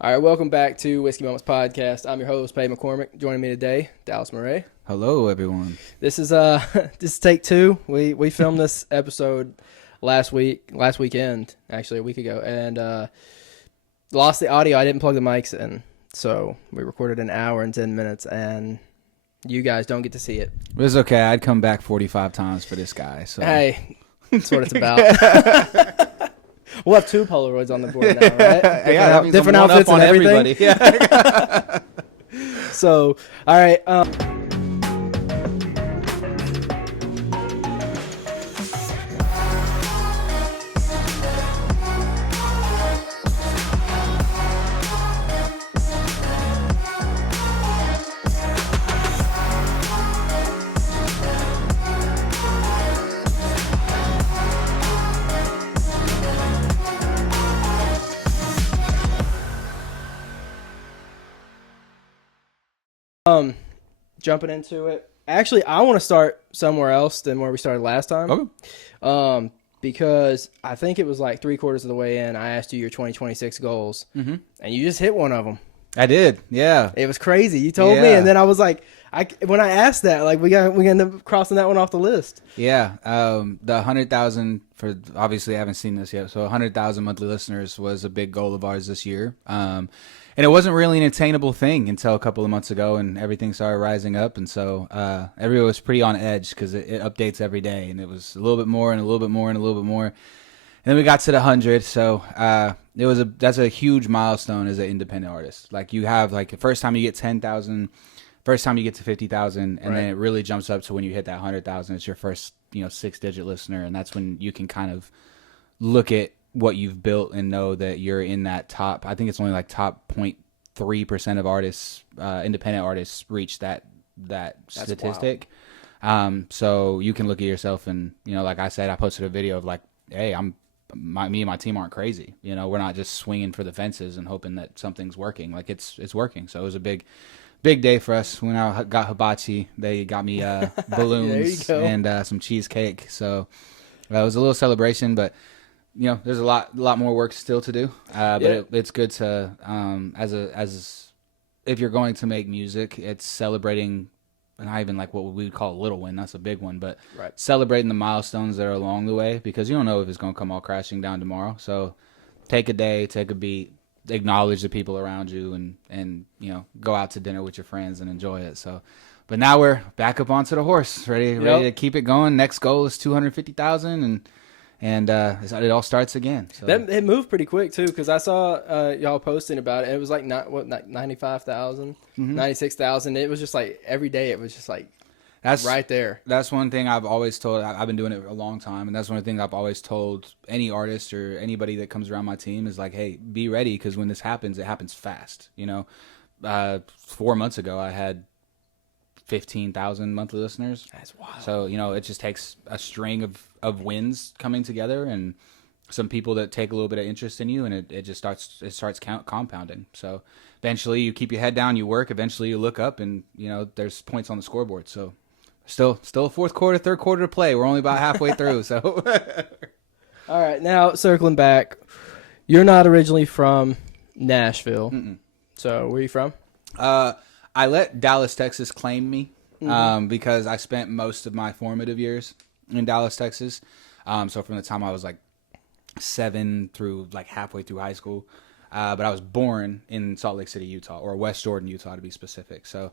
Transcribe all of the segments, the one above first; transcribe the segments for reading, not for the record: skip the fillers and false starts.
All right, welcome back to Whiskey Moments Podcast. I'm your host, Pay McCormick. Joining me today, Dallas Murrae. Hello, everyone. This is this is take two. We filmed this episode last weekend, actually a week ago, and lost the audio. I didn't plug the mics in, so we recorded an hour and 10 minutes, and you guys don't get to see it. It was okay. I'd come back 45 times for this guy. So Hey, that's what it's about. We'll have two Polaroids on the board now, right? Different outfits and everything. Everybody. Yeah. So, all right. Jumping into it. Actually, I want to start somewhere else than where we started last time. Okay. Because I think it was like 3/4 of the way in, I asked you your 2026 goals, and you just hit one of them. I did. Yeah. It was crazy. You told me, and then I was like, when I asked that, like we end up crossing that one off the list. Yeah. The 100,000 for obviously I haven't seen this yet. So 100,000 monthly listeners was a big goal of ours this year. And it wasn't really an attainable thing until a couple of months ago, and everything started rising up. And so everyone was pretty on edge because it updates every day, and it was a little bit more and a little bit more and a little bit more. And then we got to the 100. So that's a huge milestone as an independent artist. Like you have like the first time you get 10,000, first time you get to 50,000, and then it really jumps up to when you hit that 100,000. It's your first 6-digit listener, and that's when you can kind of look at what you've built and know that you're in that top. I think it's only like top 0.3% of artists, independent artists, reach that statistic. So you can look at yourself and like I said, I posted a video of like, hey, me and my team aren't crazy. We're not just swinging for the fences and hoping that something's working. Like it's working. So it was a big day for us. When I got hibachi, they got me balloons and some cheesecake. So it was a little celebration, but there's a lot more work still to do. But it's good to as if you're going to make music, it's celebrating. Not even like what we would call a little win. That's a big one, but celebrating the milestones that are along the way, because you don't know if it's going to come all crashing down tomorrow. So take a day, take a beat, acknowledge the people around you, and go out to dinner with your friends and enjoy it. So, but now we're back up onto the horse, ready to keep it going. Next goal is 250,000, and it all starts again. So it moved pretty quick too, because I saw y'all posting about it. It was like 95,000, 96,000. It was just like every day. It was just like that's right there. That's one thing I've always told. I've been doing it a long time, and that's one thing I've always told any artist or anybody that comes around my team is like, hey, be ready, because when this happens, it happens fast. 4 months ago, I had 15,000 monthly listeners. That's wild. So it just takes a string of wins coming together, and some people that take a little bit of interest in you, and it just starts compounding. So eventually you keep your head down, you work, eventually you look up, and there's points on the scoreboard. So still fourth quarter, third quarter to play. We're only about halfway through. So all right, now circling back, you're not originally from Nashville. So where are you from? I let Dallas, Texas claim me because I spent most of my formative years in Dallas, Texas. So from the time I was like 7 through like halfway through high school. But I was born in Salt Lake City, Utah, or West Jordan, Utah to be specific. So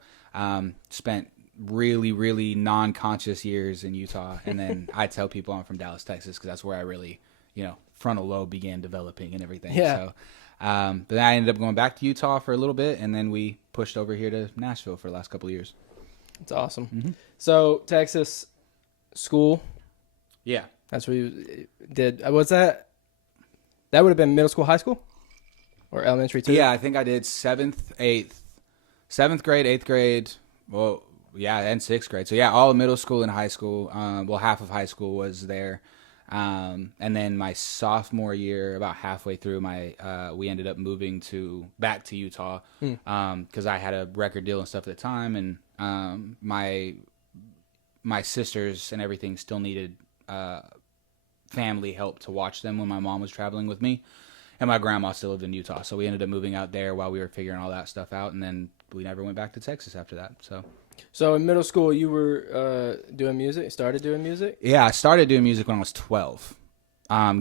spent really, really non-conscious years in Utah. And then I tell people I'm from Dallas, Texas, because that's where I really, frontal lobe began developing and everything. Yeah. So, but then I ended up going back to Utah for a little bit, and then we pushed over here to Nashville for the last couple of years. That's awesome. So Texas school. Yeah. That's what you did. Was that would have been middle school, high school? Or elementary too? Yeah, I think I did 7th grade, 8th grade, well, yeah, and 6th grade. So yeah, all of middle school and high school. Half of high school was there. And then my sophomore year, about halfway through, we ended up moving back to Utah, because I had a record deal and stuff at the time, and my sisters and everything still needed family help to watch them when my mom was traveling with me. And my grandma still lived in Utah, so we ended up moving out there while we were figuring all that stuff out, and then we never went back to Texas after that. So in middle school, you were doing music. Started doing music. Yeah, I started doing music when I was 12,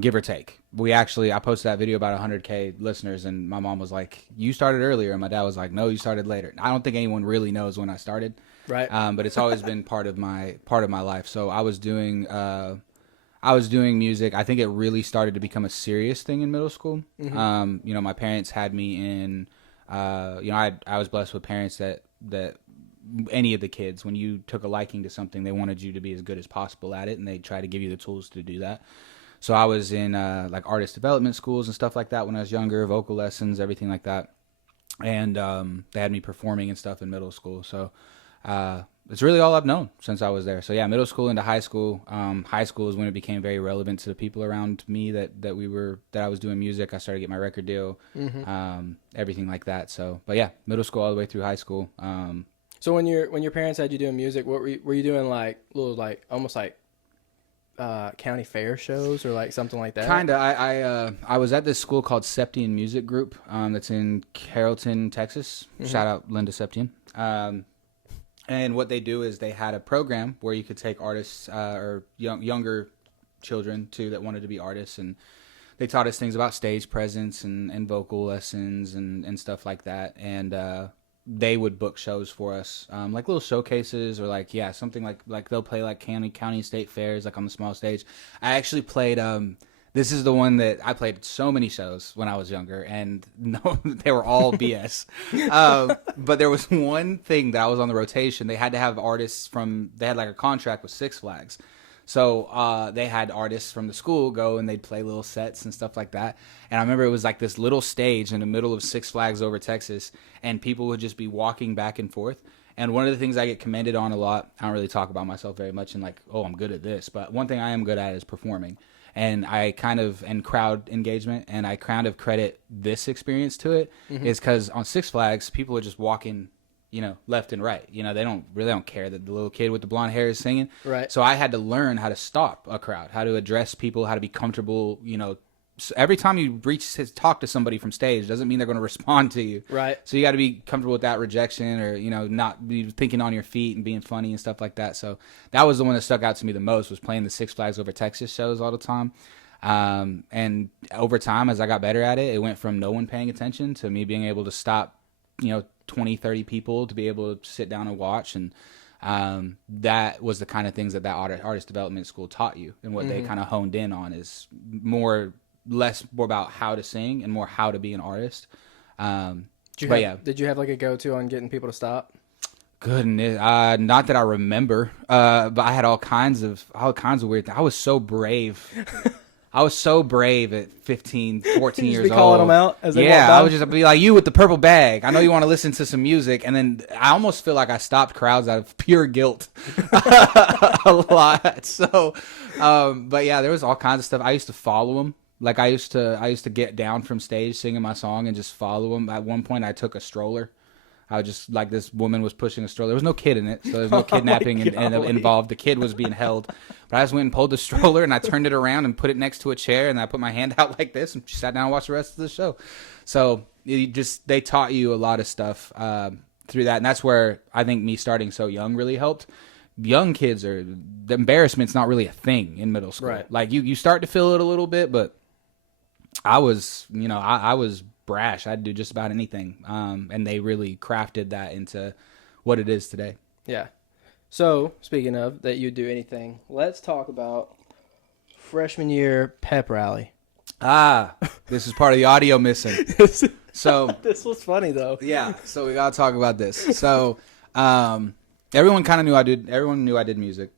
give or take. I posted that video about 100K listeners, and my mom was like, "You started earlier," and my dad was like, "No, you started later." I don't think anyone really knows when I started, Right. but it's always been part of my life. So I was doing music. I think it really started to become a serious thing in middle school. Mm-hmm. My parents had me in. I was blessed with parents that any of the kids, when you took a liking to something, they wanted you to be as good as possible at it, and they try to give you the tools to do that. So I was in like artist development schools and stuff like that when I was younger, vocal lessons, everything like that, and they had me performing and stuff in middle school. So it's really all I've known since I was there. So yeah, middle school into high school. High school is when it became very relevant to the people around me that I was doing music. I started getting my record deal, everything like that. So, but yeah, middle school all the way through high school. So when your parents had you doing music, what were you doing, like little, like almost like county fair shows or like something like that? Kinda. I was at this school called Septian Music Group, that's in Carrollton, Texas. Shout out Linda Septian. And what they do is they had a program where you could take artists or younger children too that wanted to be artists, and they taught us things about stage presence and vocal lessons and stuff like that. And they would book shows for us, like little showcases or something like they'll play like county state fairs, like on the small stage. I actually played. This is the one that I played so many shows when I was younger, and no, they were all BS. But there was one thing that I was on the rotation. They had to have artists they had like a contract with Six Flags. So they had artists from the school go and they'd play little sets and stuff like that. And I remember it was like this little stage in the middle of Six Flags over Texas, and people would just be walking back and forth. And one of the things I get commended on a lot, I don't really talk about myself very much and like, oh, I'm good at this. But one thing I am good at is performing. And crowd engagement, and I kind of credit this experience to it, is because on Six Flags, people are just walking, left and right. They don't care that the little kid with the blonde hair is singing. Right. So I had to learn how to stop a crowd, how to address people, how to be comfortable. So every time you talk to somebody from stage doesn't mean they're going to respond to you. Right. So you got to be comfortable with that rejection, or not be thinking on your feet and being funny and stuff like that. So that was the one that stuck out to me the most, was playing the Six Flags Over Texas shows all the time. And over time, as I got better at it, it went from no one paying attention to me being able to stop 20, 30 people to be able to sit down and watch. And that was the kind of things that artist development school taught you, and what they kind of honed in on is less about how to sing and more how to be an artist. Did you have like a go-to on getting people to stop? Goodness, not that I remember, but I had all kinds of weird things. I was so brave. I was so brave at 15, 14 years old. Be calling them out as they walk by? I would just be like, "You with the purple bag. I know you want to listen to some music." And then I almost feel like I stopped crowds out of pure guilt a lot. So, but yeah, there was all kinds of stuff. I used to follow them. Like I used to get down from stage singing my song and just follow them. At one point, I took a stroller. I was just like, this woman was pushing a stroller. There was no kid in it, so there was no kidnapping involved. The kid was being held. But I just went and pulled the stroller, and I turned it around and put it next to a chair, and I put my hand out like this, and she sat down and watched the rest of the show. So they taught you a lot of stuff through that, and that's where I think me starting so young really helped. Young kids the embarrassment's not really a thing in middle school. Right. Like you start to feel it a little bit, but I was brash. I'd do just about anything. And they really crafted that into what it is today. Yeah. So, speaking of that, you do anything, let's talk about freshman year pep rally. This is part of the audio missing. So this was funny though. Yeah. So we got to talk about this. So, everyone kind of knew everyone knew I did music.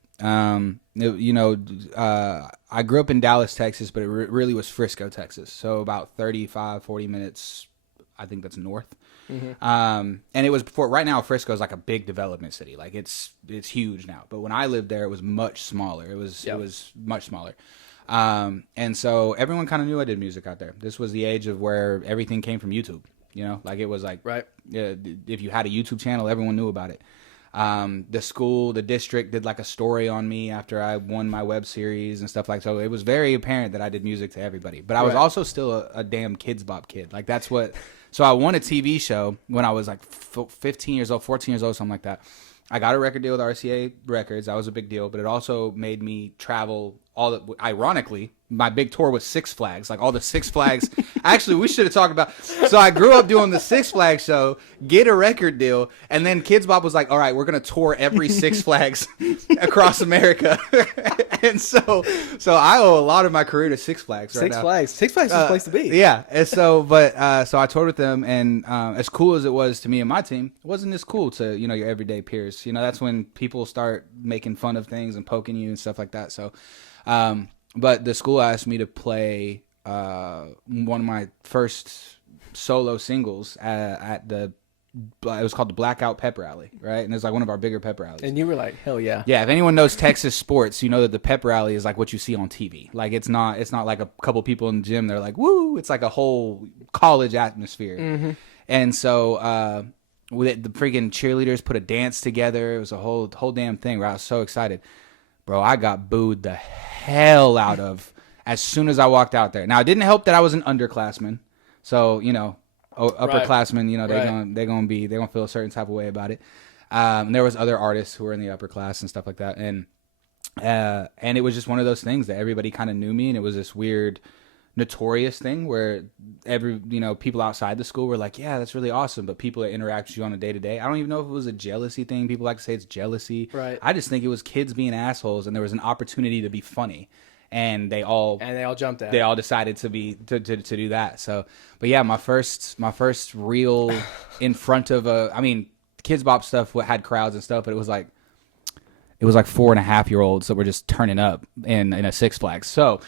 I grew up in Dallas, Texas, but it really was Frisco, Texas. So about 35, 40 minutes, I think that's north. And it was before, right now Frisco is like a big development city. Like it's huge now. But when I lived there, it was much smaller. It was much smaller. And so everyone kind of knew I did music out there. This was the age of where everything came from YouTube, like it was like, right. If you had a YouTube channel, everyone knew about it. The school, the district did like a story on me after I won my web series and stuff like that. So it was very apparent that I did music to everybody. But I was also still a damn Kids Bop kid. Like that's what. So I won a TV show when I was like 15 years old, 14 years old, something like that. I got a record deal with RCA Records. That was a big deal. But it also made me travel ironically, my big tour was Six Flags, like all the Six Flags. Actually, we should have talked about. So I grew up doing the Six Flags show, get a record deal, and then Kids Bop was like, "All right, we're gonna tour every Six Flags across America." And so I owe a lot of my career to Six Flags. Right now. Six Flags is the place to be. Yeah, and so I toured with them, and as cool as it was to me and my team, it wasn't as cool to your everyday peers. That's when people start making fun of things and poking you and stuff like that. So. But the school asked me to play one of my first solo singles at it was called the Blackout Pep Rally, right? And it was like one of our bigger pep rallies. And you were like, hell yeah. Yeah, if anyone knows Texas sports, you know that the pep rally is like what you see on TV. Like it's not like a couple people in the gym, they're like, woo! It's like a whole college atmosphere. Mm-hmm. And so the freaking cheerleaders put a dance together. It was a whole damn thing where I was so excited. Bro, I got booed the hell out of as soon as I walked out there. Now, it didn't help that I was an underclassman. So, upperclassmen, they're gonna feel a certain type of way about it. And there was other artists who were in the upper class and stuff like that. And it was just one of those things that everybody kind of knew me, and it was this weird notorious thing where people outside the school were like, yeah, that's really awesome, but people that interact with you on a day-to-day, I don't even know if it was a jealousy thing. People like to say it's jealousy. Right. I just think it was kids being assholes, and there was an opportunity to be funny, and they all jumped at it. They all decided to do that. So, but yeah, my first real in front of Kids Bop stuff had crowds and stuff, but it was like 4.5-year-olds that were just turning up in a Six Flags. So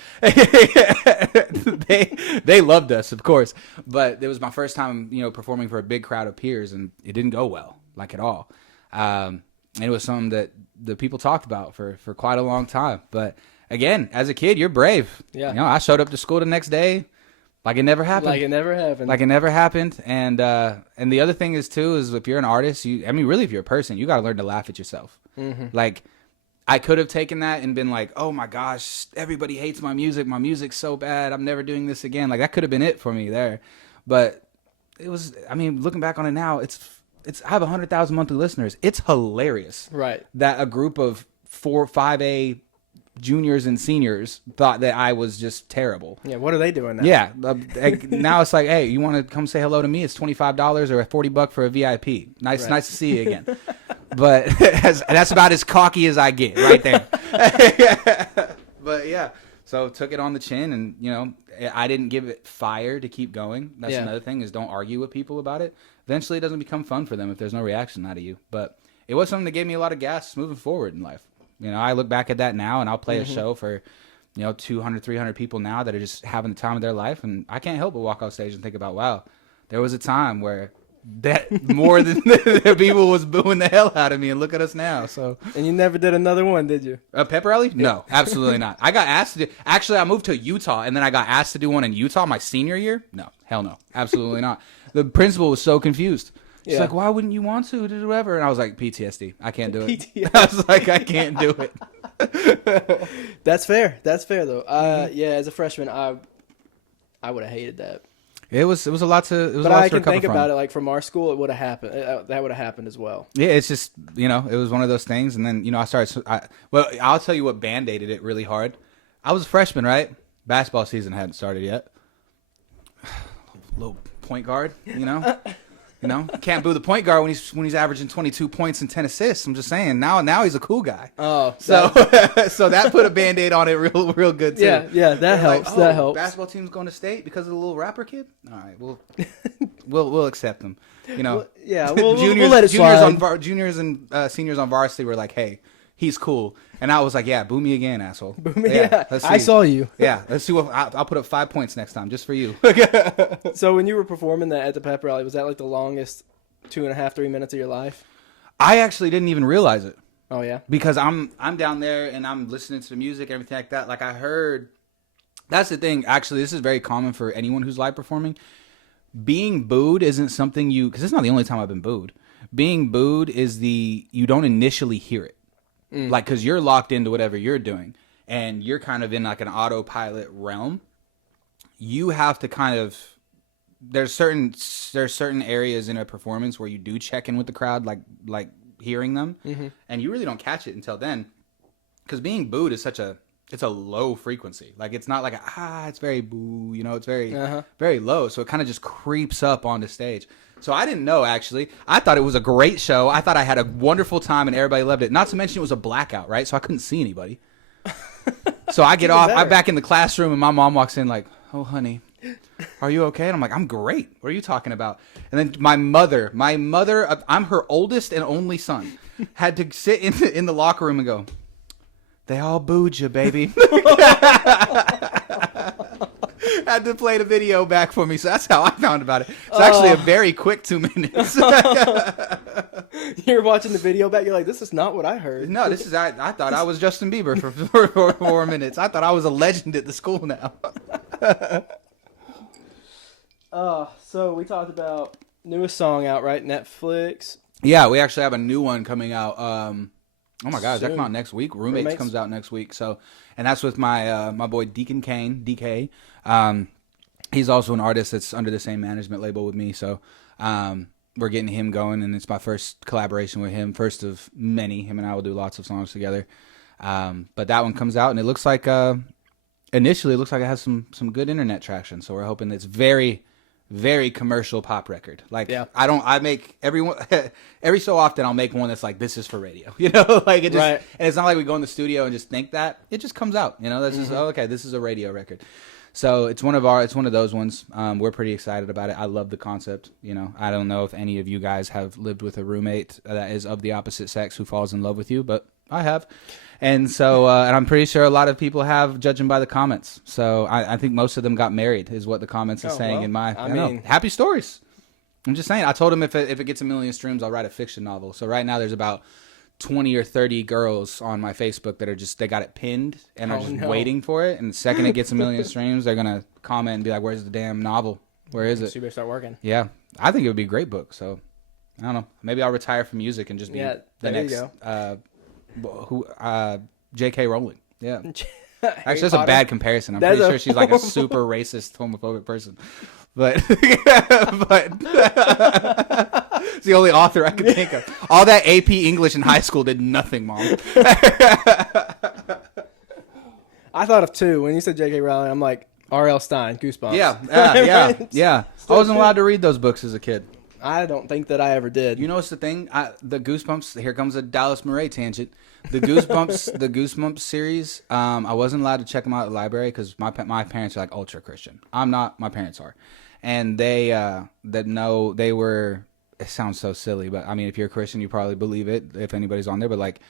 they loved us, of course. But it was my first time, performing for a big crowd of peers, and it didn't go well, like at all. And it was something that the people talked about for quite a long time. But again, as a kid, you're brave. Yeah. I showed up to school the next day like it never happened. And the other thing is too is if you're an artist, really if you're a person, you got to learn to laugh at yourself. Mm-hmm. Like I could have taken that and been like, oh my gosh, everybody hates my music. My music's so bad. I'm never doing this again. Like that could have been it for me there. But it was, looking back on it now, I have 100,000 monthly listeners. It's hilarious. Right. That a group of 5A juniors and seniors thought that I was just terrible. Yeah, what are they doing now? Yeah, now it's like, hey, you want to come say hello to me? It's $25 or $40 for a VIP. Nice to see you again. But that's about as cocky as I get right there. But yeah, so took it on the chin, and I didn't give it fire to keep going. That's another thing is don't argue with people about it. Eventually, it doesn't become fun for them if there's no reaction out of you. But it was something that gave me a lot of gas moving forward in life. I look back at that now, and I'll play a show for 200, 300 people now that are just having the time of their life, and I can't help but walk off stage and think about, wow, there was a time where that more than the people was booing the hell out of me, and look at us now. So, and you never did another one, did you? A pep rally? No, absolutely not. I got asked to do. Actually, I moved to Utah, and then I got asked to do one in Utah my senior year. No, hell no, absolutely not. The principal was so confused. She's like, why wouldn't you want to do whatever? And I was like, PTSD. I can't do it. PTSD. I was like, I can't do it. That's fair. That's fair though. Yeah, as a freshman, I would have hated that. It was a lot to. It was but a lot I to can think from. about it. Like from our school, it would have happened. That would have happened as well. Yeah, it's just it was one of those things, and then I started. I'll tell you what band-aided it really hard. I was a freshman, right? Basketball season hadn't started yet. Little point guard, Can't boo the point guard when he's averaging 22 points and 10 assists. I'm just saying. Now he's a cool guy. Oh, so that put a Band-Aid on it real good too. Yeah, that helps. That helps. Basketball team's going to state because of the little rapper kid. All right, we'll accept them. We'll juniors, let it slide. Juniors and seniors on varsity were like, hey, he's cool. And I was like, yeah, boo me again, asshole. Boo me, yeah. I saw you. Yeah, let's see what I'll put up 5 points next time just for you. So when you were performing that at the pep rally, was that like the longest 2.5, 3 minutes of your life? I actually didn't even realize it. Oh yeah, because I'm down there and I'm listening to the music, everything like that. Like I heard, that's the thing. Actually, this is very common for anyone who's live performing. Being booed isn't something because it's not the only time I've been booed. being booed is you don't initially hear it. Like, because you're locked into whatever you're doing and you're kind of in like an autopilot realm. You have to kind of, there's certain areas in a performance where you do check in with the crowd, like hearing them, and you really don't catch it until then, because being booed is it's a low frequency. Like, it's not like it's very boo, it's very very low, so it kind of just creeps up onto stage. So I didn't know, actually. I thought it was a great show. I thought I had a wonderful time and everybody loved it. Not to mention it was a blackout, right? So I couldn't see anybody. So I get off, I'm back in the classroom, and my mom walks in like, "Oh, honey, are you okay?" And I'm like, "I'm great. What are you talking about?" And then my mother, I'm her oldest and only son, had to sit in the locker room and go, "They all booed you, baby." Had to play the video back for me, so that's how I found about it. It's actually a very quick 2 minutes. You're watching the video back, you're like, this is not what I heard. No, this is I thought I was Justin Bieber for 4 minutes. I thought I was a legend at the school now. So we talked about newest song out, right? Netflix. Yeah, we actually have a new one coming out. Oh my God, that come out next week. Roommates comes out next week. So, and that's with my my boy Deacon Kane, DK. He's also an artist that's under the same management label with me. So, we're getting him going, and it's my first collaboration with him, first of many. Him and I will do lots of songs together. But that one comes out, and it looks like initially it looks like it has some good internet traction. So we're hoping it's very, very commercial pop record. Like, I make every so often I'll make one that's like, this is for radio, like it just, and it's not like we go in the studio and just think that. It just comes out, that's just, okay, this is a radio record. So it's one of those ones. We're pretty excited about it. I love the concept. I don't know if any of you guys have lived with a roommate that is of the opposite sex who falls in love with you, but I have. And so, and I'm pretty sure a lot of people have, judging by the comments. So I think most of them got married, is what the comments are saying. Well, I mean, happy stories. I'm just saying. I told him if it gets 1 million streams, I'll write a fiction novel. So right now there's about 20 or 30 girls on my Facebook that are they got it pinned and are just waiting for it. And the second it gets 1 million streams, they're gonna comment and be like, "Where's the damn novel? Where is it?" So you better start working. Yeah, I think it would be a great book. So I don't know. Maybe I'll retire from music and just be the next. J.K. Rowling. Yeah. Actually, that's a bad comparison. I'm pretty sure she's like a super racist, homophobic person. But it's the only author I can think of. All that AP English in high school did nothing, Mom. I thought of two. When you said J.K. Rowling, I'm like, R.L. Stein, Goosebumps. Yeah. I wasn't allowed to read those books as a kid. I don't think that I ever did. What's the thing? The Goosebumps. Here comes a Dallas Murrae tangent. The Goosebumps series. I wasn't allowed to check them out at the library because my parents are like ultra Christian. I'm not. My parents are, and they were. It sounds so silly, but I mean, if you're a Christian, you probably believe it. If anybody's on there, but like,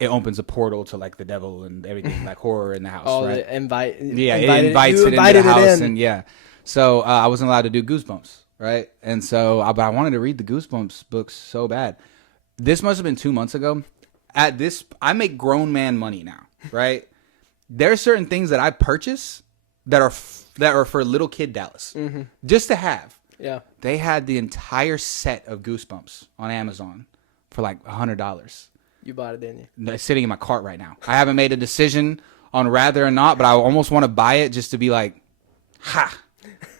it opens a portal to like the devil and everything, like horror in the house. Oh, right? it invites it into the house, and yeah. So I wasn't allowed to do Goosebumps. Right. And so, but I wanted to read the Goosebumps books so bad. This must have been 2 months ago. I make grown man money now. Right. There are certain things that I purchase that are for little kid Dallas just to have. Yeah. They had the entire set of Goosebumps on Amazon for like $100. You bought it, didn't you? It's sitting in my cart right now. I haven't made a decision on whether or not, but I almost want to buy it just to be like, ha,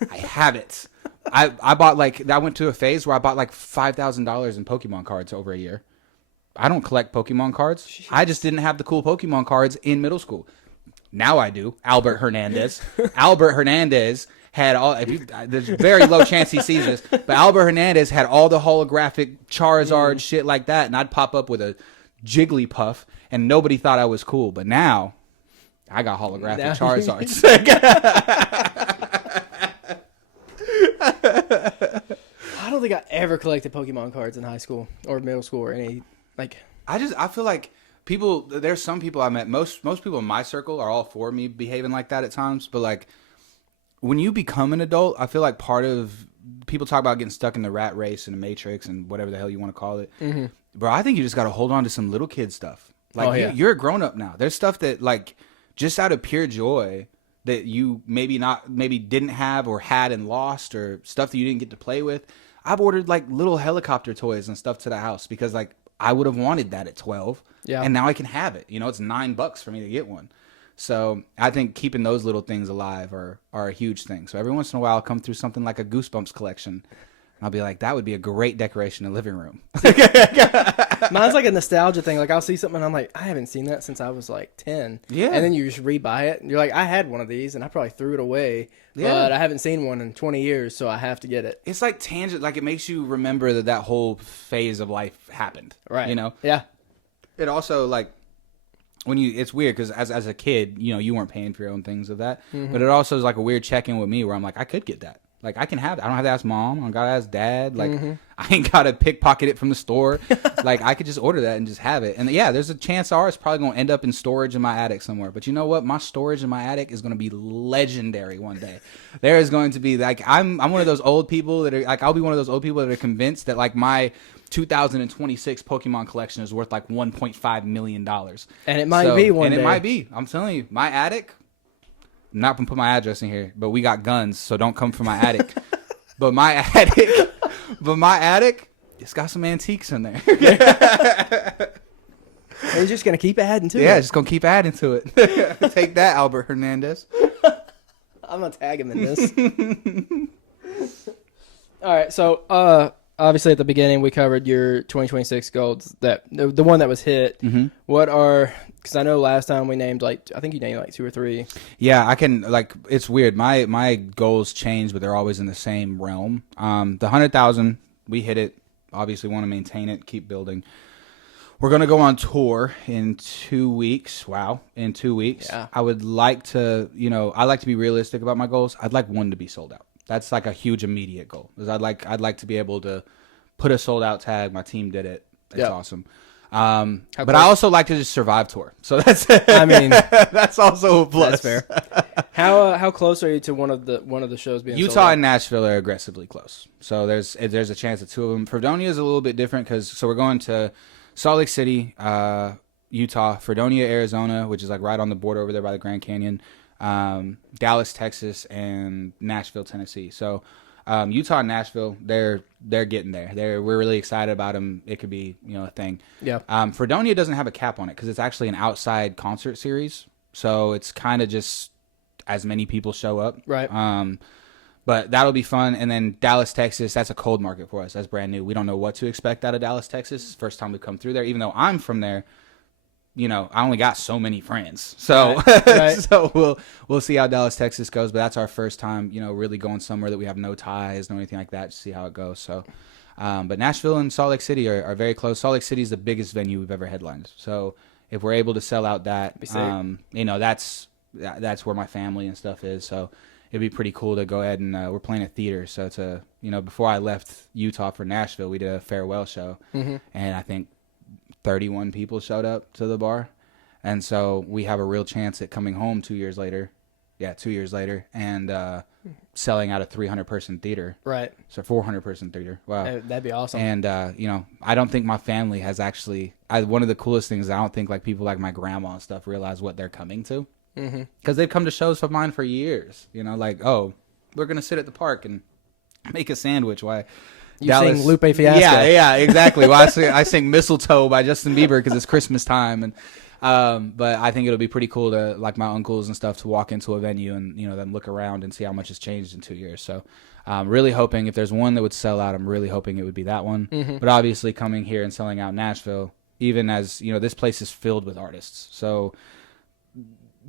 I have it. I went to a phase where I bought like $5,000 in Pokemon cards over a year. I don't collect Pokemon cards. Jeez. I just didn't have the cool Pokemon cards in middle school. Now I do. Albert Hernandez had all. There's very low chance he sees this, but Albert Hernandez had all the holographic Charizard shit like that, and I'd pop up with a Jigglypuff, and nobody thought I was cool. But now I got holographic Charizards. I don't think I ever collected Pokemon cards in high school or middle school or any like. I feel like there's some people I met. Most people in my circle are all for me behaving like that at times. But like when you become an adult, I feel like part of people talk about getting stuck in the rat race and the matrix and whatever the hell you want to call it. Mm-hmm. Bro, I think you just got to hold on to some little kid stuff. Like you're a grown up now. There's stuff that like just out of pure joy that you maybe didn't have or had and lost, or stuff that you didn't get to play with. I've ordered like little helicopter toys and stuff to the house because like I would have wanted that at 12. Yeah. And now I can have it. You know, it's $9 for me to get one. So I think keeping those little things alive are a huge thing. So every once in a while, I'll come through something like a Goosebumps collection. I'll be like, that would be a great decoration in the living room. Mine's like a nostalgia thing. Like I'll see something and I'm like, I haven't seen that since I was like 10. Yeah. And then you just rebuy it. And you're like, I had one of these and I probably threw it away. Yeah. But I haven't seen one in 20 years, so I have to get it. It's like tangent. Like it makes you remember that whole phase of life happened. Right. You know? Yeah. It also like it's weird because as a kid, you know, you weren't paying for your own things of that. But it also is like a weird check-in with me where I'm like, I could get that. Like, I can have it. I don't have to ask mom. I don't got to ask dad. Like, I ain't got to pickpocket it from the store. Like, I could just order that and just have it. And, yeah, there's a chance ours probably going to end up in storage in my attic somewhere. But you know what? My storage in my attic is going to be legendary one day. There is going to be, like, I'm one of those old people that are, like, I'll be one of those old people that are convinced that, like, my 2026 Pokemon collection is worth, like, $1.5 million. And it might be one day. And it might be. I'm telling you, my attic... I'm not gonna put my address in here, but we got guns, so don't come for my attic. but my attic, it's got some antiques in there. He's just gonna keep adding to it. Yeah, just gonna keep adding to it. Take that, Albert Hernandez. I'm gonna tag him in this. All right, so obviously at the beginning we covered your 2026 goals, that the one that was hit. Mm-hmm. What are, because I know last time we named I think you named like 2 or 3. Yeah, I can, like, it's weird. My goals change, but they're always in the same realm. The 100,000, we hit it. Obviously want to maintain it, keep building. We're going to go on tour in 2 weeks. Wow. In 2 weeks. Yeah. I would like to, you know, I like to be realistic about my goals. I'd like one to be sold out. That's like a huge immediate goal. Because I'd like to be able to put a sold out tag. My team did it. It's awesome. But I also like to just survive tour. So that's, I mean, that's also a plus. That's fair. How close are you to one of the shows being Utah sold out? and Nashville are aggressively close. So there's a chance that 2 of them. Fredonia is a little bit different so we're going to Salt Lake City, Utah, Fredonia, Arizona, which is like right on the border over there by the Grand Canyon, Dallas, Texas, and Nashville, Tennessee. So Utah and Nashville, they're getting there. We're really excited about them. It could be, you know, a thing. Yeah. Fredonia doesn't have a cap on it because it's actually an outside concert series. So it's kind of just as many people show up. Right. But that'll be fun. And then Dallas, Texas, that's a cold market for us. That's brand new. We don't know what to expect out of Dallas, Texas. First time we've come through there. Even though I'm from there, you know, I only got so many friends. So Right. so we'll see how Dallas, Texas goes. But that's our first time, you know, really going somewhere that we have no ties, no anything like that, to see how it goes. So, but Nashville and Salt Lake City are very close. Salt Lake City is the biggest venue we've ever headlined. So if we're able to sell out that, you know, that's where my family and stuff is. So it'd be pretty cool to go ahead and we're playing a theater. So you know, before I left Utah for Nashville, we did a farewell show, and I think 31 people showed up to the bar. And so we have a real chance at coming home 2 years later. Yeah, 2 years later. And selling out a 300-person theater. Right. So 400-person theater. Wow. That'd be awesome. And, you know, I don't think my family has actually... one of the coolest things, I don't think like people like my grandma and stuff realize what they're coming to. Because they've come to shows of mine for years. You know, like, oh, we're going to sit at the park and make a sandwich. Why... You sing Lupe Fiasco. Yeah, exactly. Well, I sing Mistletoe by Justin Bieber because it's Christmas time, and but I think it'll be pretty cool to, like, my uncles and stuff, to walk into a venue and, you know, then look around and see how much has changed in 2 years. So, really hoping, if there's one that would sell out, I'm really hoping it would be that one. But obviously, coming here and selling out Nashville, even as, you know, this place is filled with artists, so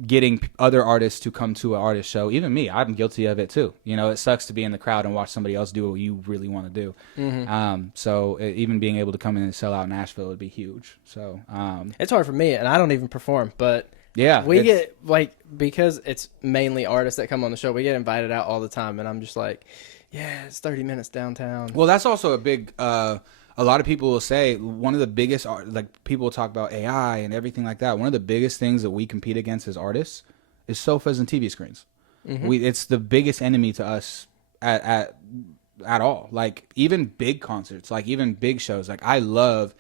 getting other artists to come to an artist show, even me, I'm guilty of it too. You know, it sucks to be in the crowd and watch somebody else do what you really want to do. So even being able to come in and sell out Nashville would be huge. So it's hard for me, and I don't even perform, but yeah, we get, like, because it's mainly artists that come on the show, we get invited out all the time, and I'm just like, yeah, it's 30 minutes downtown. Well, that's also a big a lot of people will say one of the biggest, like, people talk about AI and everything like that. One of the biggest things that we compete against as artists is sofas and TV screens. It's the biggest enemy to us at all. Like, even big concerts, like even big shows. Like, I love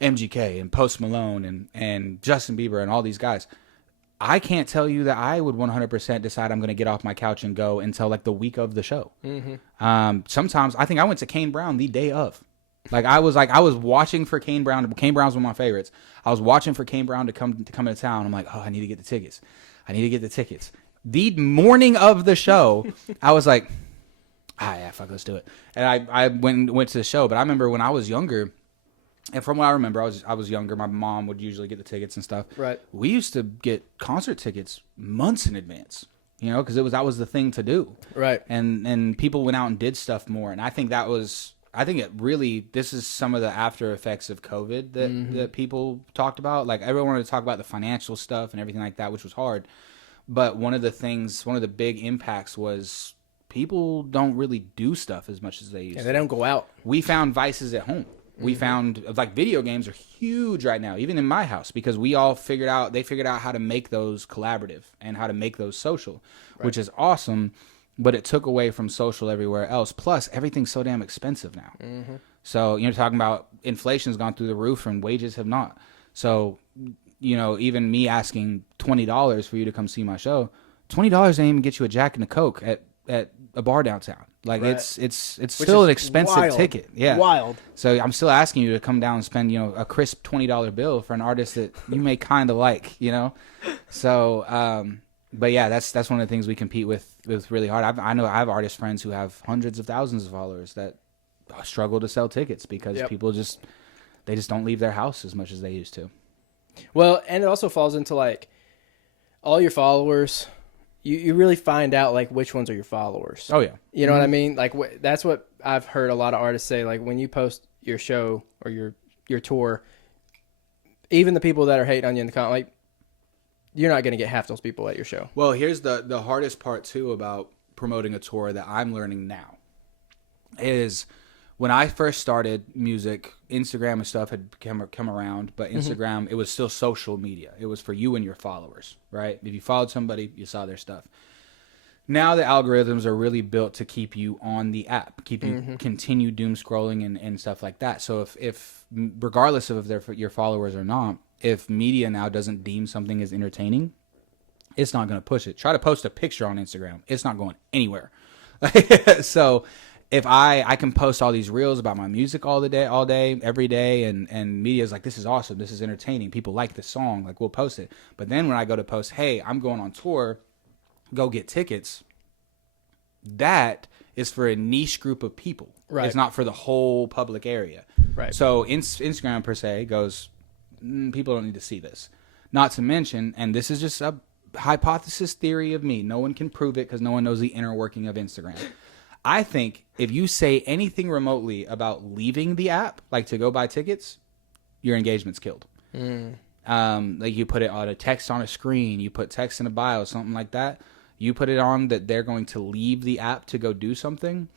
MGK and Post Malone and Justin Bieber and all these guys. I can't tell you that I would 100% decide I'm going to get off my couch and go until like the week of the show. Sometimes I think I went to Kane Brown the day of. I was watching for Kane Brown. Kane Brown's one of my favorites. I was watching for Kane Brown to come into town. I'm like, oh, I need to get the tickets. The morning of the show, I was like, yeah, fuck, let's do it. And I went to the show. But I remember when I was younger, and from what I remember, I was younger. My mom would usually get the tickets and stuff. Right. We used to get concert tickets months in advance, because that was the thing to do. Right. And people went out and did stuff more. And I think this is some of the after effects of COVID that people talked about. Like, everyone wanted to talk about the financial stuff and everything like that, which was hard. But one of the big impacts was people don't really do stuff as much as they used to. They don't go out. We found vices at home. We found, like, video games are huge right now, even in my house, because they figured out how to make those collaborative and how to make those social, which is awesome, but it took away from social everywhere else. Plus, everything's so damn expensive now. So, you're talking about inflation's gone through the roof and wages have not. So, even me asking $20 for you to come see my show, $20 doesn't even get you a Jack and a Coke at a bar downtown. Like, it's still an expensive ticket. Yeah. Wild. So I'm still asking you to come down and spend, a crisp $20 bill for an artist that you may kind of like, So, but yeah, that's one of the things we compete with really hard. I know I have artist friends who have hundreds of thousands of followers that struggle to sell tickets because people just don't leave their house as much as they used to. Well, and it also falls into, like, all your followers. You really find out, like, which ones are your followers. Oh, yeah. You know what I mean? Like, that's what I've heard a lot of artists say. Like, when you post your show or your tour, even the people that are hating on you in the comment, like, you're not going to get half those people at your show. Well, here's the hardest part, too, about promoting a tour that I'm learning now is when I first started music, Instagram and stuff had come around, but Instagram, it was still social media. It was for you and your followers, right? If you followed somebody, you saw their stuff. Now the algorithms are really built to keep you on the app, keep you continue doom scrolling and stuff like that. So if regardless of if your followers or not, if media now doesn't deem something as entertaining, it's not going to push it. Try to post a picture on Instagram. It's not going anywhere. So if I can post all these reels about my music all day, every day, and media's like, this is awesome, this is entertaining, people like this song, like, we'll post it. But then when I go to post, hey, I'm going on tour, go get tickets, that is for a niche group of people. Right. It's not for the whole public area. Right. So Instagram per se goes, people don't need to see this. Not to mention, and this is just a hypothesis theory of me, no one can prove it because no one knows the inner working of Instagram. I think if you say anything remotely about leaving the app, like to go buy tickets, your engagement's killed. Like, you put it on a text on a screen, you put text in a bio, something like that. You put it on that they're going to leave the app to go do something,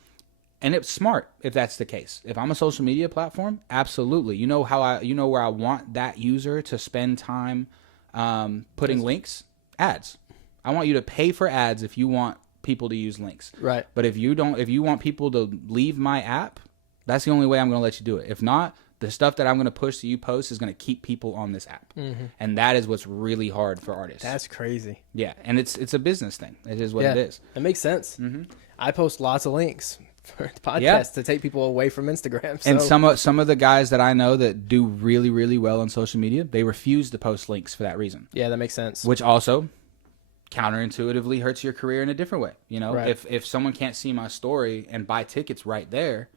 and it's smart if that's the case. If I'm a social media platform, absolutely. You know where I want that user to spend time putting links, ads. I want you to pay for ads if you want people to use links. Right. But if you want people to leave my app, that's the only way I'm going to let you do it. If not, the stuff that I'm going to push that you post is going to keep people on this app. And that is what's really hard for artists. That's crazy. Yeah. And it's a business thing. It is what it is. It makes sense. I post lots of links for the podcast to take people away from Instagram. So. And some of the guys that I know that do really, really well on social media, they refuse to post links for that reason. Yeah, that makes sense. Which also counterintuitively hurts your career in a different way. Right. If someone can't see my story and buy tickets right there,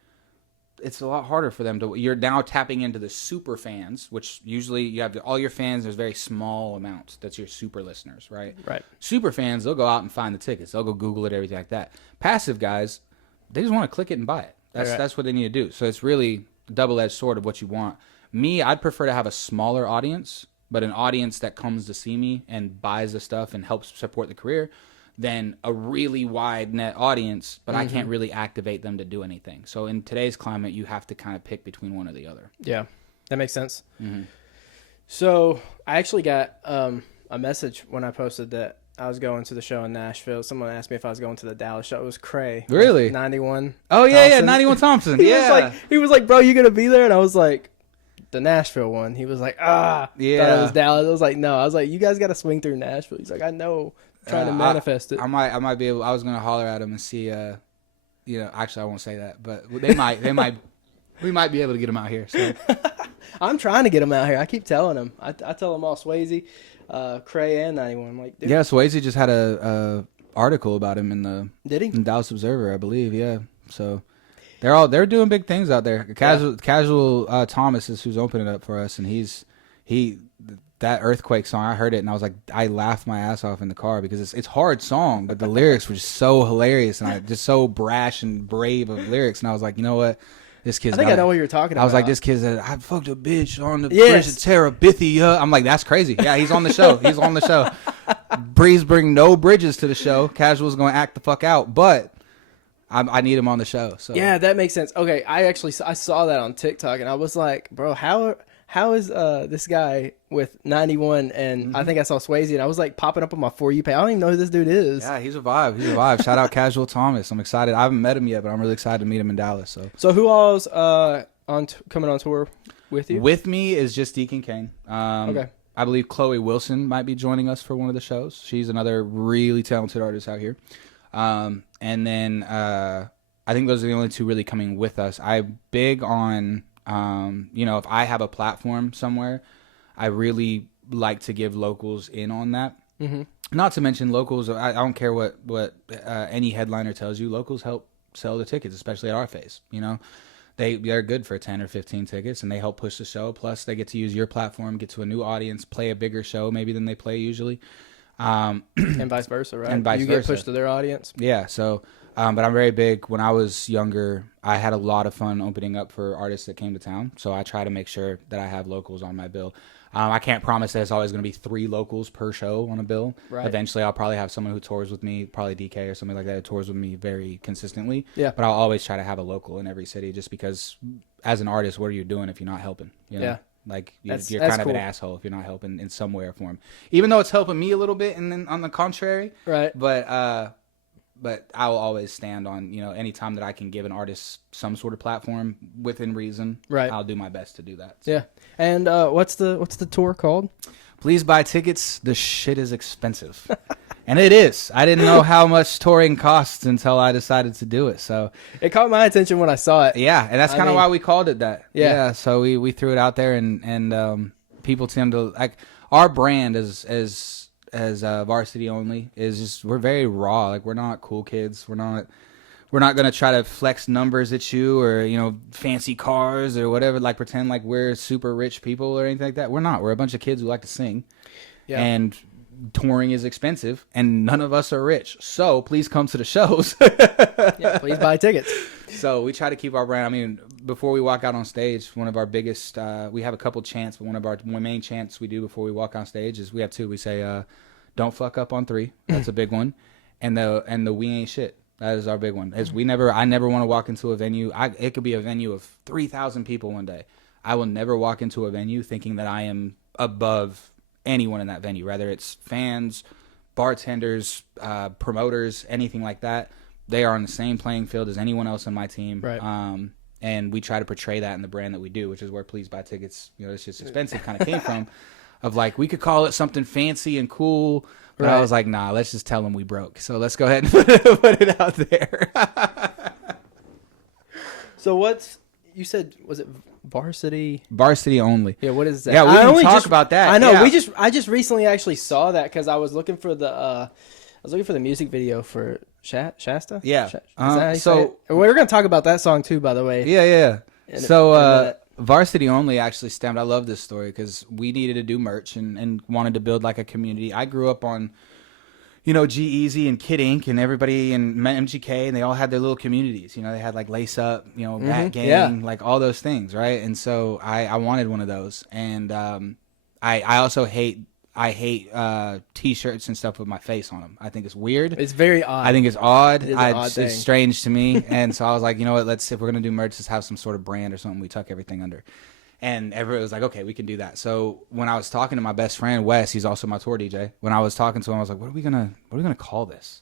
it's a lot harder for them to. You're now tapping into the super fans, which usually you have all your fans. There's very small amounts. That's your super listeners, right? Right. Super fans, they'll go out and find the tickets. They'll go Google it, everything like that. Passive guys, they just want to click it and buy it. That's what they need to do. So it's really a double-edged sword of what you want. Me, I'd prefer to have a smaller audience, but an audience that comes to see me and buys the stuff and helps support the career, than a really wide net audience, but I can't really activate them to do anything. So in today's climate, you have to kind of pick between one or the other. Yeah, that makes sense. So I actually got a message when I posted that I was going to the show in Nashville. Someone asked me if I was going to the Dallas show. It was Cray. Really? 91. Oh, yeah, Thompson. Yeah, 91 Thompson. He was like, bro, you going to be there? And I was like, the Nashville one. He was like, thought it was Dallas. I was like, no. I was like, you guys got to swing through Nashville. He's like, I know, trying to manifest it. I might be able. I was gonna holler at him and see. Actually, I won't say that, but they might. We might be able to get him out here. So. I'm trying to get him out here. I keep telling him. I tell him all Swayze, Cray, and 91. I'm like, dude. Yeah, Swayze just had a article about him in the Dallas Observer, I believe. Yeah, so they're doing big things out there. Casual Thomas is who's opening up for us, and that Earthquake song, I heard it and I was like, I laughed my ass off in the car because it's a hard song, but the lyrics were just so hilarious and just so brash and brave of lyrics, and I was like, you know what? This kid's. I think I know what you're talking about. I was like, this kid's. I fucked a bitch on the bridge of Terabithia. I'm like, that's crazy. Yeah, he's on the show. He's on the show. Breeze bring no bridges to the show. Casual's going to act the fuck out, but I need him on the show. So yeah, that makes sense. Okay, I saw that on TikTok and I was like, bro, how is this guy with 91 and I think I saw Swayze and I was like popping up on my For You page. I don't even know who this dude is. Yeah, he's a vibe. Shout out Casual Thomas. I'm excited. I haven't met him yet, but I'm really excited to meet him in Dallas. So who all's coming on tour with you? With me is just Deacon Kane. Okay. I believe Chloe Wilson might be joining us for one of the shows. She's another really talented artist out here. And then I think those are the only two really coming with us. I'm big on, if I have a platform somewhere, I really like to give locals in on that. Mm-hmm. Not to mention locals, I don't care what any headliner tells you, locals help sell the tickets, especially at our face. They're good for 10 or 15 tickets, and they help push the show. Plus, they get to use your platform, get to a new audience, play a bigger show maybe than they play usually. And vice versa, right? And vice versa. You get pushed to their audience. Yeah, so, but I'm very big. When I was younger, I had a lot of fun opening up for artists that came to town. So I try to make sure that I have locals on my bill. I can't promise that it's always going to be 3 locals per show on a bill. Right. Eventually, I'll probably have someone who tours with me, probably DK or something like that, who tours with me very consistently. Yeah. But I'll always try to have a local in every city just because as an artist, what are you doing if you're not helping? Yeah. Like, you're kind of an asshole if you're not helping in some way or form. Even though it's helping me a little bit, and then on the contrary. Right. But I will always stand on, any time that I can give an artist some sort of platform within reason. Right. I'll do my best to do that. So. Yeah. And what's the tour called? Please buy tickets. The shit is expensive. And it is. I didn't know how much touring costs until I decided to do it. So it caught my attention when I saw it. Yeah, and that's kind of why we called it that. Yeah. So we threw it out there, and people tend to like our brand as Varsity Only is just, we're very raw. Like, we're not cool kids. We're not gonna try to flex numbers at you or fancy cars or whatever. Like, pretend like we're super rich people or anything like that. We're not. We're a bunch of kids who like to sing. Yeah. And touring is expensive, and none of us are rich. So please come to the shows. Yeah, please buy tickets. So we try to keep our brand. I mean, before we walk out on stage, one of our biggest, we have a couple chants, but one of our main chants we do before we walk on stage is we have 2. We say, "Don't fuck up on 3." That's a big one, and the "we ain't shit." That is our big one. I never want to walk into a venue. It could be a venue of 3,000 people one day. I will never walk into a venue thinking that I am above anyone in that venue, whether it's fans, bartenders, promoters, anything like that. They are on the same playing field as anyone else on my team. Right. And we try to portray that in the brand that we do, which is where Please Buy Tickets, it's just expensive kind of came from. Of like, we could call it something fancy and cool, but right. I was like, nah, let's just tell them we broke. So let's go ahead and put it out there. So you said, was it Varsity? Varsity Only. Yeah, what is that? Yeah, we didn't talk about that. I know. Yeah. I just recently actually saw that because I was looking for the music video for Shasta. Yeah. We're gonna talk about that song too, by the way. Yeah. So Varsity Only actually stemmed. I love this story because we needed to do merch and wanted to build like a community. I grew up on, G-Eazy and Kid Ink and everybody and MGK, and they all had their little communities. They had like Lace Up, Bat Gang, like all those things, right? And so I wanted one of those. And I also hate T-shirts and stuff with my face on them. I think it's weird. It's very odd. I think it's odd. It's strange to me. And so I was like, you know what? If we're gonna do merch, let's have some sort of brand or something we tuck everything under. And everybody was like, okay, we can do that. So when I was talking to my best friend Wes, he's also my tour DJ. When I was talking to him, I was like, what are we gonna call this?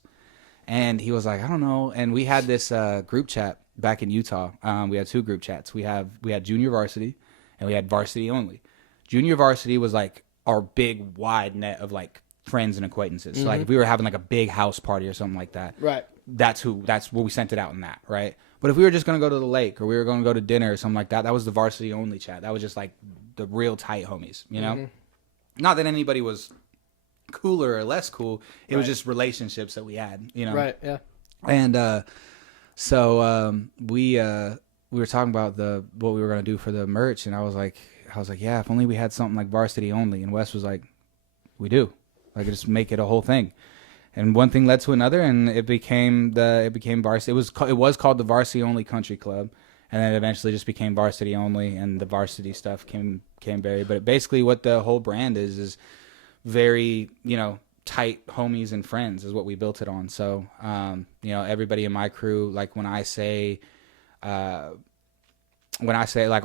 And he was like, I don't know. And we had this group chat back in Utah. We had 2 group chats. We had Junior Varsity, and we had varsity only. Junior varsity was like our big wide net of like friends and acquaintances. So like if we were having like a big house party or something like that, Right. that's where we sent it out in that, right? But if we were just going to go to the lake or we were going to go to dinner or something like that, that was the varsity only chat. That was just like the real tight homies, you know? Not that anybody was cooler or less cool. It was just relationships that we had, you know? Right, yeah. And so we were talking about what we were going to do for the merch, and I was like, yeah, if only we had something like varsity only. And Wes was like, we do. Like, just make it a whole thing. And one thing led to another, and it became varsity. It was called the Varsity Only Country Club, and then it eventually just became varsity only, and the varsity stuff came very. But basically, what the whole brand is very, you know, tight homies and friends is what we built it on. So, you know, everybody in my crew, like when I say like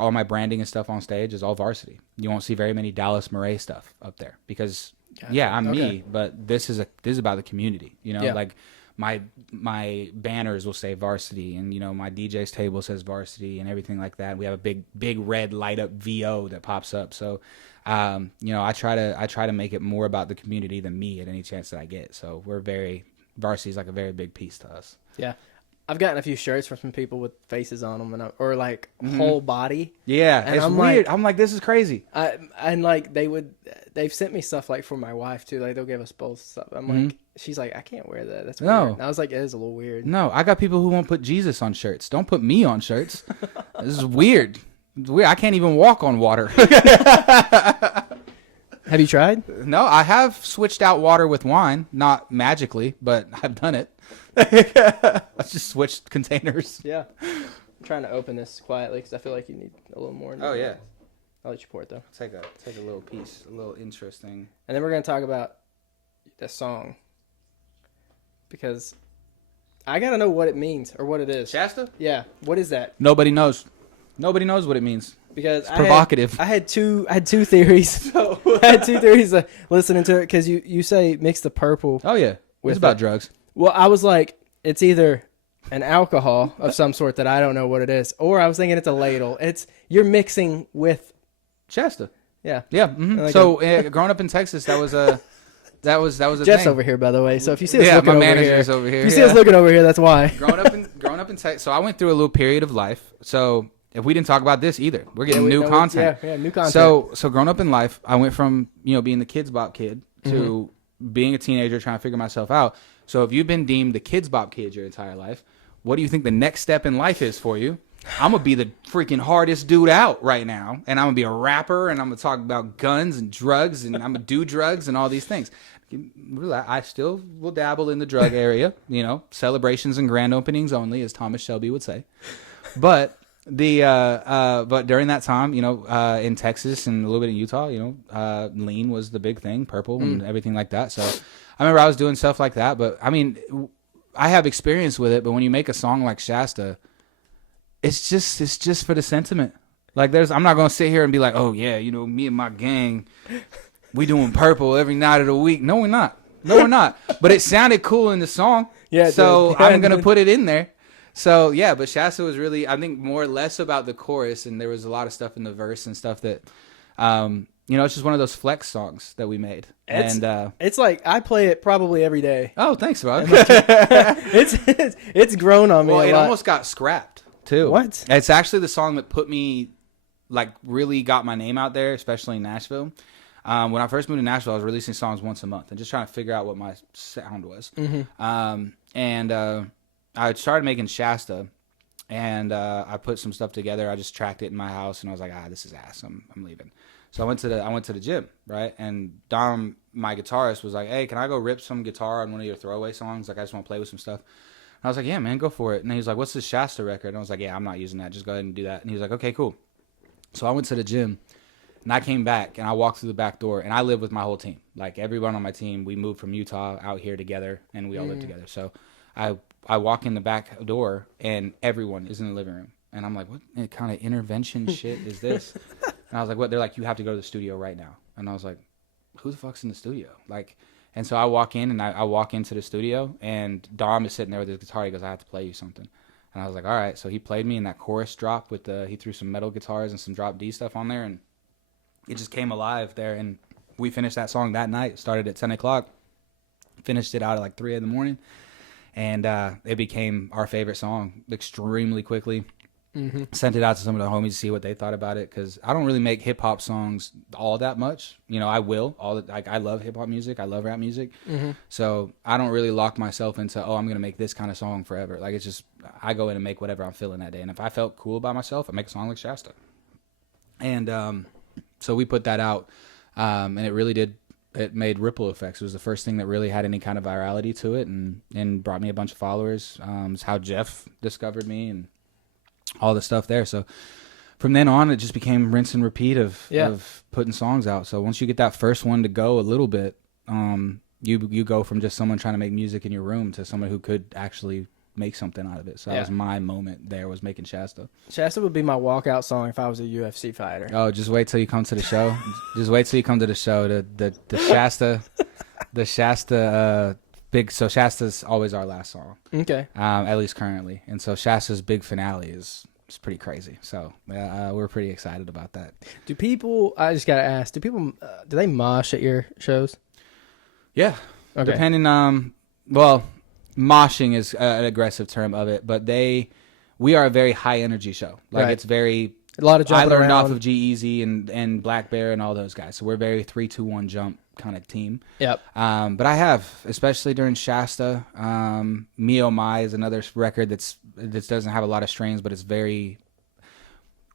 all my branding and stuff on stage is all varsity. You won't see very many Dallas Murrae stuff up there because. Gotcha. Yeah, I'm me, but this is about the community, you know, like my banners will say varsity, and, you know, my DJ's table says varsity and everything like that. We have a big red light up VO that pops up. So, you know, I try to make it more about the community than me at any chance that I get. So varsity is like a very big piece to us. Yeah. I've gotten a few shirts from some people with faces on them, or like whole body. Yeah, and it's weird. I'm like, this is crazy. And like they've sent me stuff like for my wife too. Like they'll give us both stuff. I'm like, she's like, I can't wear that. That's weird. No. And I was like, it is a little weird. No, I got people who won't put Jesus on shirts. Don't put me on shirts. This is weird. It's weird. I can't even walk on water. Have you tried? No, I have switched out water with wine, not magically, but I've done it. I just switched containers. Yeah. I'm trying to open this quietly because I feel like you need a little more. Oh, yeah. I'll let you pour it, though. Take a little piece, a little interesting. And then we're going to talk about the song because I got to know what it means or what it is. Shasta? Yeah. What is that? Nobody knows. Nobody knows what it means. Because it's provocative. I had two theories. I had two theories listening to it because you say mix the purple. Oh, yeah. It's about drugs. Well, I was like, it's either an alcohol of some sort that I don't know what it is, or I was thinking it's a ladle. You're mixing with Shasta. Yeah. Yeah. Mm-hmm. Like so growing up in Texas, that was a Jeff's thing. Over here, by the way. So if you see us looking my over manager's here, over here. If you see us looking over here, that's why. growing up in Texas, so I went through a little period of life. So if we didn't talk about this either, we're getting new content. Yeah, new content. So growing up in life, I went from, you know, being the Kids Bop kid to being a teenager trying to figure myself out. So if you've been deemed the Kids Bop kid your entire life, what do you think the next step in life is for you? I'm going to be the freaking hardest dude out right now. And I'm going to be a rapper, and I'm going to talk about guns and drugs, and I'm going to do drugs and all these things. I still will dabble in the drug area, you know, celebrations and grand openings only, as Thomas Shelby would say. But but during that time, you know, in Texas and a little bit in Utah, you know, lean was the big thing, purple and everything like that. So I remember I was doing stuff like that. But I mean, I have experience with it. But when you make a song like Shasta, it's just for the sentiment. Like I'm not gonna sit here and be like, oh yeah, you know, me and my gang, we doing purple every night of the week. No, we're not. But it sounded cool in the song. Yeah. So I'm gonna put it in there. So yeah, but Shasta was really, I think, more or less about the chorus, and there was a lot of stuff in the verse and stuff that, you know, it's just one of those flex songs that we made. It's like I play it probably every day. Oh, thanks, bud. it's grown on me. Well, it almost got scrapped too. What? It's actually the song that put me, like, really got my name out there, especially in Nashville. When I first moved to Nashville, I was releasing songs once a month and just trying to figure out what my sound was. I started making Shasta, and I put some stuff together. I just tracked it in my house, and I was like, this is ass. I'm leaving. So I went to the gym, right? And Dom, my guitarist, was like, hey, can I go rip some guitar on one of your throwaway songs? Like, I just want to play with some stuff. And I was like, yeah, man, go for it. And he was like, what's this Shasta record? And I was like, yeah, I'm not using that. Just go ahead and do that. And he was like, okay, cool. So I went to the gym, and I came back, and I walked through the back door, and I live with my whole team. Like, everyone on my team, we moved from Utah out here together, and we all live together. So I walk in the back door, and everyone is in the living room. And I'm like, what kind of intervention shit is this? And I was like, what? They're like, you have to go to the studio right now. And I was like, who the fuck's in the studio? Like, and so I walk in, and I walk into the studio, and Dom is sitting there with his guitar. He goes, I have to play you something. And I was like, all right. So he played me in that chorus drop with he threw some metal guitars and some drop D stuff on there, and it just came alive there. And we finished that song that night. Started at 10 o'clock, finished it out at like 3 in the morning, and it became our favorite song extremely quickly. Mm-hmm. Sent it out to some of the homies to see what they thought about it, because I don't really make hip hop songs all that much. You know, I will I love hip hop music, I love rap music, so I don't really lock myself into I'm gonna make this kind of song forever. Like, it's just I go in and make whatever I'm feeling that day, and if I felt cool about myself, I make a song like Shasta. And so we put that out, and it really did. It made ripple effects. It was the first thing that really had any kind of virality to it, and brought me a bunch of followers. It's how Jeff discovered me and all the stuff there. So from then on, it just became rinse and repeat of putting songs out. So once you get that first one to go a little bit, you go from just someone trying to make music in your room to someone who could actually make something out of it. So that was my moment there, was making Shasta. Shasta would be my walkout song if I was a UFC fighter. Oh, just wait till you come to the show. Just wait till you come to the show. The Shasta, the Shasta big. So Shasta's always our last song. Okay. At least currently, and so Shasta's big finale is pretty crazy. So we're pretty excited about that. Do people? I just gotta ask. Do people? Do they mosh at your shows? Yeah. Okay. Depending on moshing is an aggressive term of it, but we are a very high energy show. Like, it's very a lot of jumping I learned around off of G-Eazy and Black Bear and all those guys. So we're very 3-2-1 jump kind of team. Yep. But I have, especially during Shasta, Me Oh My is another record that doesn't have a lot of strings, but it's very.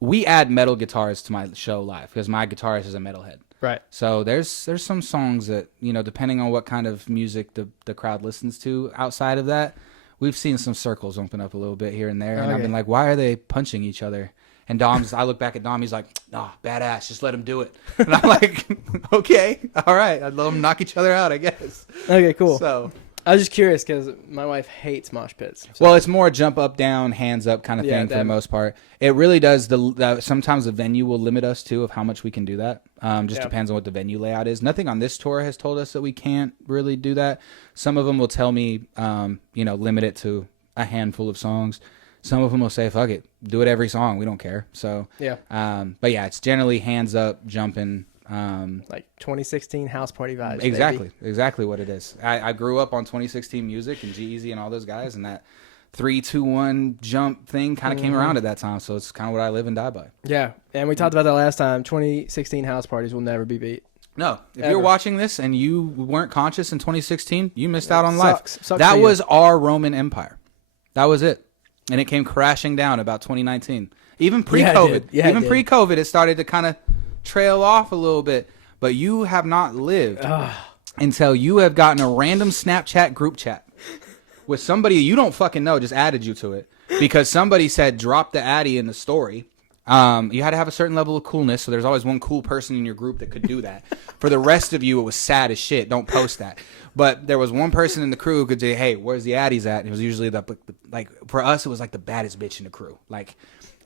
We add metal guitars to my show live because my guitarist is a metalhead. Right. So there's some songs that, you know, depending on what kind of music the crowd listens to outside of that, we've seen some circles open up a little bit here and there. And I've been like, why are they punching each other? And I look back at Dom, he's like, badass, just let him do it. And I'm like, okay, all right. I'd let them knock each other out, I guess. Okay, cool. So I was just curious because my wife hates mosh pits. So. Well, it's more jump up, down, hands up kind of thing for the most part. It really does. Sometimes the venue will limit us too of how much we can do that. Depends on what the venue layout is. Nothing on this tour has told us that we can't really do that. Some of them will tell me, limit it to a handful of songs. Some of them will say, fuck it, do it every song. We don't care. So yeah. But yeah, it's generally hands up, jumping. Like 2016 house party vibes. Exactly what it is. I grew up on 2016 music and G-Eazy and all those guys, and that 3-2-1 jump thing kind of came around at that time. So it's kind of what I live and die by. Yeah, and we talked about that last time. 2016 house parties will never be beat. No, if you're watching this and you weren't conscious in 2016, you missed out on life. Sucks that was our Roman Empire. That was it, and it came crashing down about 2019. Even pre-COVID, pre-COVID, it started to kind of trail off a little bit, but you have not lived until you have gotten a random Snapchat group chat with somebody you don't fucking know just added you to it because somebody said drop the Addy in the story. You had to have a certain level of coolness, so there's always one cool person in your group that could do that. For the rest of you, it was sad as shit. Don't post that. But there was one person in the crew who could say, hey, where's the Addies at? And it was usually like for us, it was like the baddest bitch in the crew. Like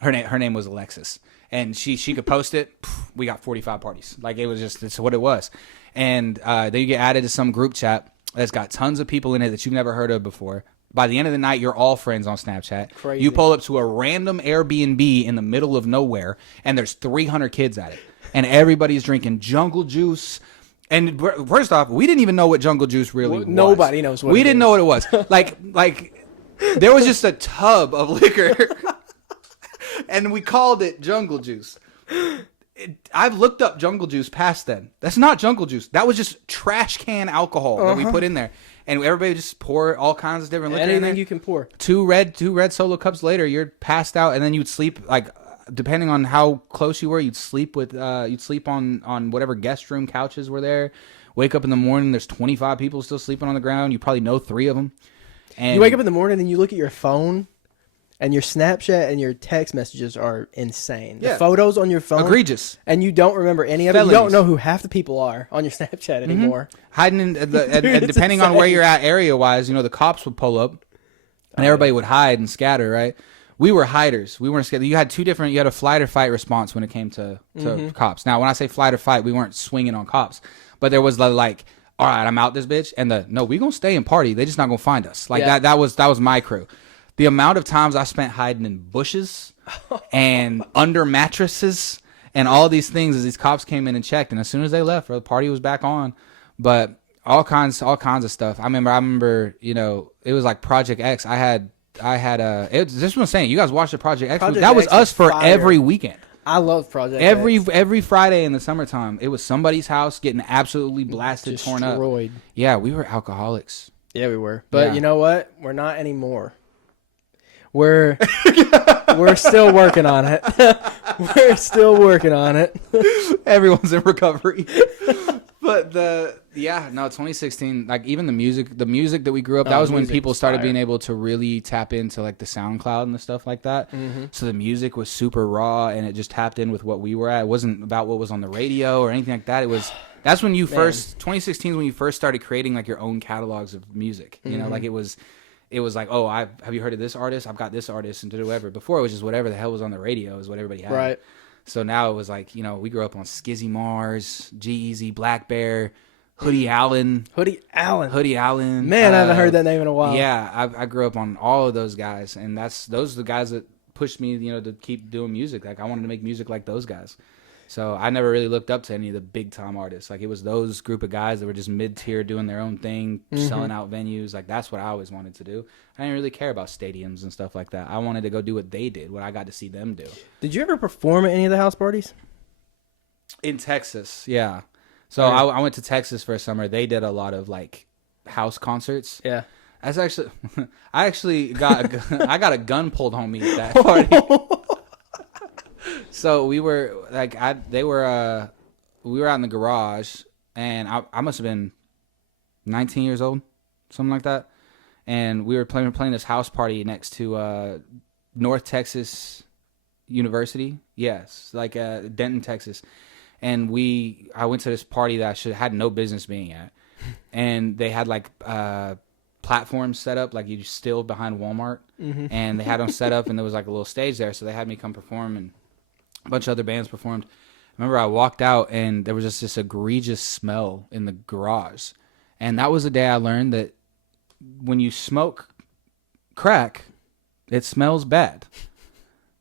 her name was Alexis. And she could post it. We got 45 parties. Like, it was just, it's what it was. And then you get added to some group chat that's got tons of people in it that you've never heard of before. By the end of the night, you're all friends on Snapchat. Crazy. You pull up to a random Airbnb in the middle of nowhere, and there's 300 kids at it. And everybody's drinking jungle juice. And first off, we didn't even know what jungle juice really was. Nobody knows what it is. We didn't know what it was. Like there was just a tub of liquor. And we called it jungle juice. I've looked up jungle juice past then. That's not jungle juice. That was just trash can alcohol that we put in there. And everybody just pour all kinds of different liquor in there. Anything you can pour. Two red solo cups later, you're passed out, and then you'd sleep, like, depending on how close you were, you'd sleep on whatever guest room couches were there. Wake up in the morning, there's 25 people still sleeping on the ground. You probably know 3 of them. And you wake up in the morning and you look at your phone, and your Snapchat and your text messages are insane. Yeah. The photos on your phone. Egregious. And you don't remember any of it. You don't know who half the people are on your Snapchat anymore. Hiding in and depending on where you're at area-wise, the cops would pull up and everybody would hide and scatter, right? We were hiders. We weren't scared. You had a flight or fight response when it came to cops. Now, when I say flight or fight, we weren't swinging on cops. But there was like, all right, I'm out this bitch. And no, we going to stay and party. They just not going to find us. Like that was my crew. the amount of times I spent hiding in bushes and under mattresses and all these things as these cops came in and checked. And as soon as they left, the party was back on. But all kinds of stuff. I remember, you know, it was like Project X. I had this is what I'm saying. You guys watched the Project X. That was us for every weekend. I love Project X. Every Friday in the summertime, it was somebody's house getting absolutely blasted, torn up. Yeah, we were alcoholics. Yeah, we were. But you know what? We're not anymore. We're still working on it. We're still working on it. Everyone's in recovery. But 2016, like even the music that we grew up, that was when people started being able to really tap into like the SoundCloud and the stuff like that. Mm-hmm. So the music was super raw and it just tapped in with what we were at. It wasn't about what was on the radio or anything like that. That's when 2016 is when you first started creating like your own catalogs of music. You know, like it was like, oh, have you heard of this artist? I've got this artist and whatever. Before it was just whatever the hell was on the radio is what everybody had. Right. So now it was like, you know, we grew up on Skizzy Mars, G-Eazy, Black Bear, Hoodie Allen. Man, I haven't heard that name in a while. Yeah, I grew up on all of those guys, and those are the guys that pushed me, you know, to keep doing music. Like I wanted to make music like those guys. So I never really looked up to any of the big time artists. Like it was those group of guys that were just mid tier doing their own thing, selling out venues. Like that's what I always wanted to do. I didn't really care about stadiums and stuff like that. I wanted to go do what they did, what I got to see them do. Did you ever perform at any of the house parties? In Texas, yeah. So I went to Texas for a summer. They did a lot of like house concerts. Yeah. That's actually, I actually got a gun pulled on me at that party. So we were like, we were out in the garage, and I must have been 19 years old, something like that. And we were playing this house party next to North Texas University. Yes, like Denton, Texas. And I went to this party that I had no business being at. And they had like platforms set up, like you still behind Walmart. Mm-hmm. And they had them set up, and there was like a little stage there. So they had me come perform, and a bunch of other bands performed. I remember I walked out, and there was just this egregious smell in the garage. And that was the day I learned that when you smoke crack, it smells bad.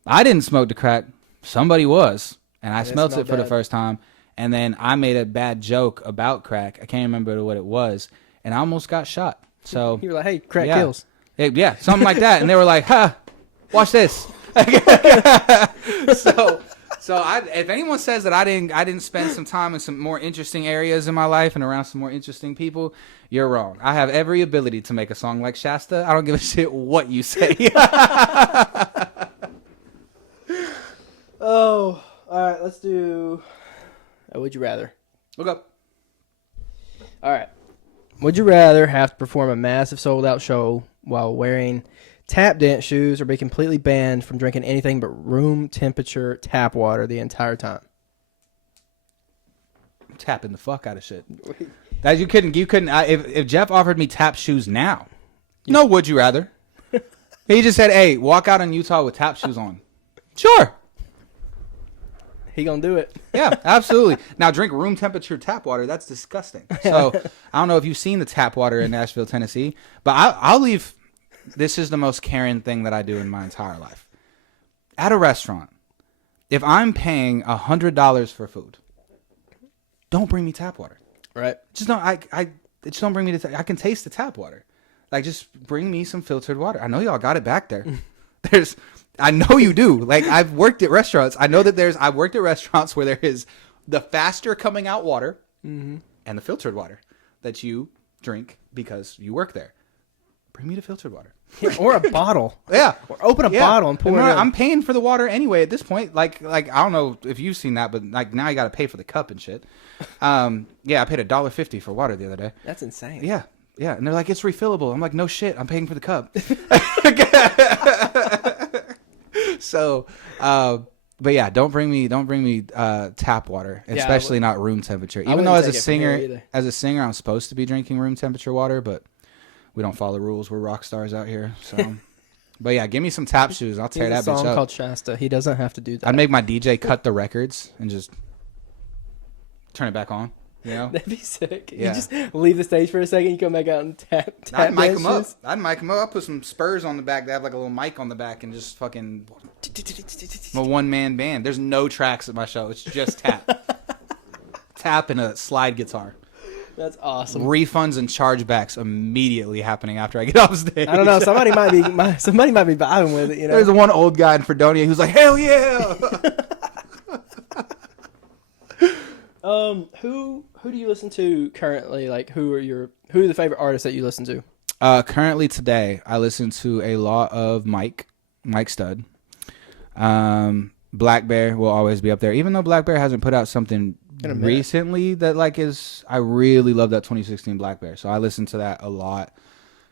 I didn't smoke the crack. Somebody was. And I smelled it for the first time. And then I made a bad joke about crack. I can't remember what it was. And I almost got shot. So you were like, hey, crack kills. Yeah, something like that. And they were like, huh, watch this. So if anyone says that I didn't spend some time in some more interesting areas in my life and around some more interesting people, you're wrong. I have every ability to make a song like Shasta. I don't give a shit what you say. Oh, all right. Let's do. Would you rather? Look up. All right. Would you rather have to perform a massive sold-out show while wearing tap dance shoes or be completely banned from drinking anything but room temperature tap water the entire time? I'm tapping the fuck out of shit. That you couldn't. If Jeff offered me tap shoes now, no, would you rather? He just said, "Hey, walk out in Utah with tap shoes on." Sure. He gonna do it. Yeah, absolutely. Now drink room temperature tap water. That's disgusting. So I don't know if you've seen the tap water in Nashville, Tennessee, but I'll leave. This is the most Karen thing that I do in my entire life. At a restaurant, if I'm paying $100 for food, don't bring me tap water. Right. Just don't. Just don't bring me I can taste the tap water. Like just bring me some filtered water. I know y'all got it back there. I know you do. Like I've worked at restaurants. I know that I've worked at restaurants where there is the faster coming out water and the filtered water that you drink because you work there. Bring me the filtered water. Yeah, or a bottle. Yeah. Or open a bottle and pour it in. I'm paying for the water anyway at this point. Like I don't know if you've seen that, but like now you got to pay for the cup and shit. Yeah, I paid $1.50 for water the other day. That's insane. Yeah. Yeah. And they're like, it's refillable. I'm like, no shit. I'm paying for the cup. So, but yeah, don't bring me tap water, especially not room temperature. Even though as a singer, I'm supposed to be drinking room temperature water, but we don't follow the rules. We're rock stars out here. So, but yeah, give me some tap shoes. I'll tear that bitch up. There's a song called Shasta. He doesn't have to do that. I'd make my DJ cut the records and just turn it back on. You know, That'd be sick. Yeah. You just leave the stage for a second. You come back out and tap. I'd mic dance them up. shoes. I'd mic them up. I'll put some spurs on the back. They have like a little mic on the back and just fucking. I'm a one-man band. There's no tracks at my show. It's just tap. Tap and a slide guitar. That's awesome. Refunds and chargebacks immediately happening after I get off stage. I don't know. Somebody might be vibing with it. You know. There's one old guy in Fredonia who's like, hell yeah. Who do you listen to currently? Like, who are the favorite artists that you listen to? Currently today, I listen to a lot of Mike Stud. Black Bear will always be up there, even though Black Bear hasn't put out something recently that like is. I really love that 2016 Black Bear, so I listen to that a lot.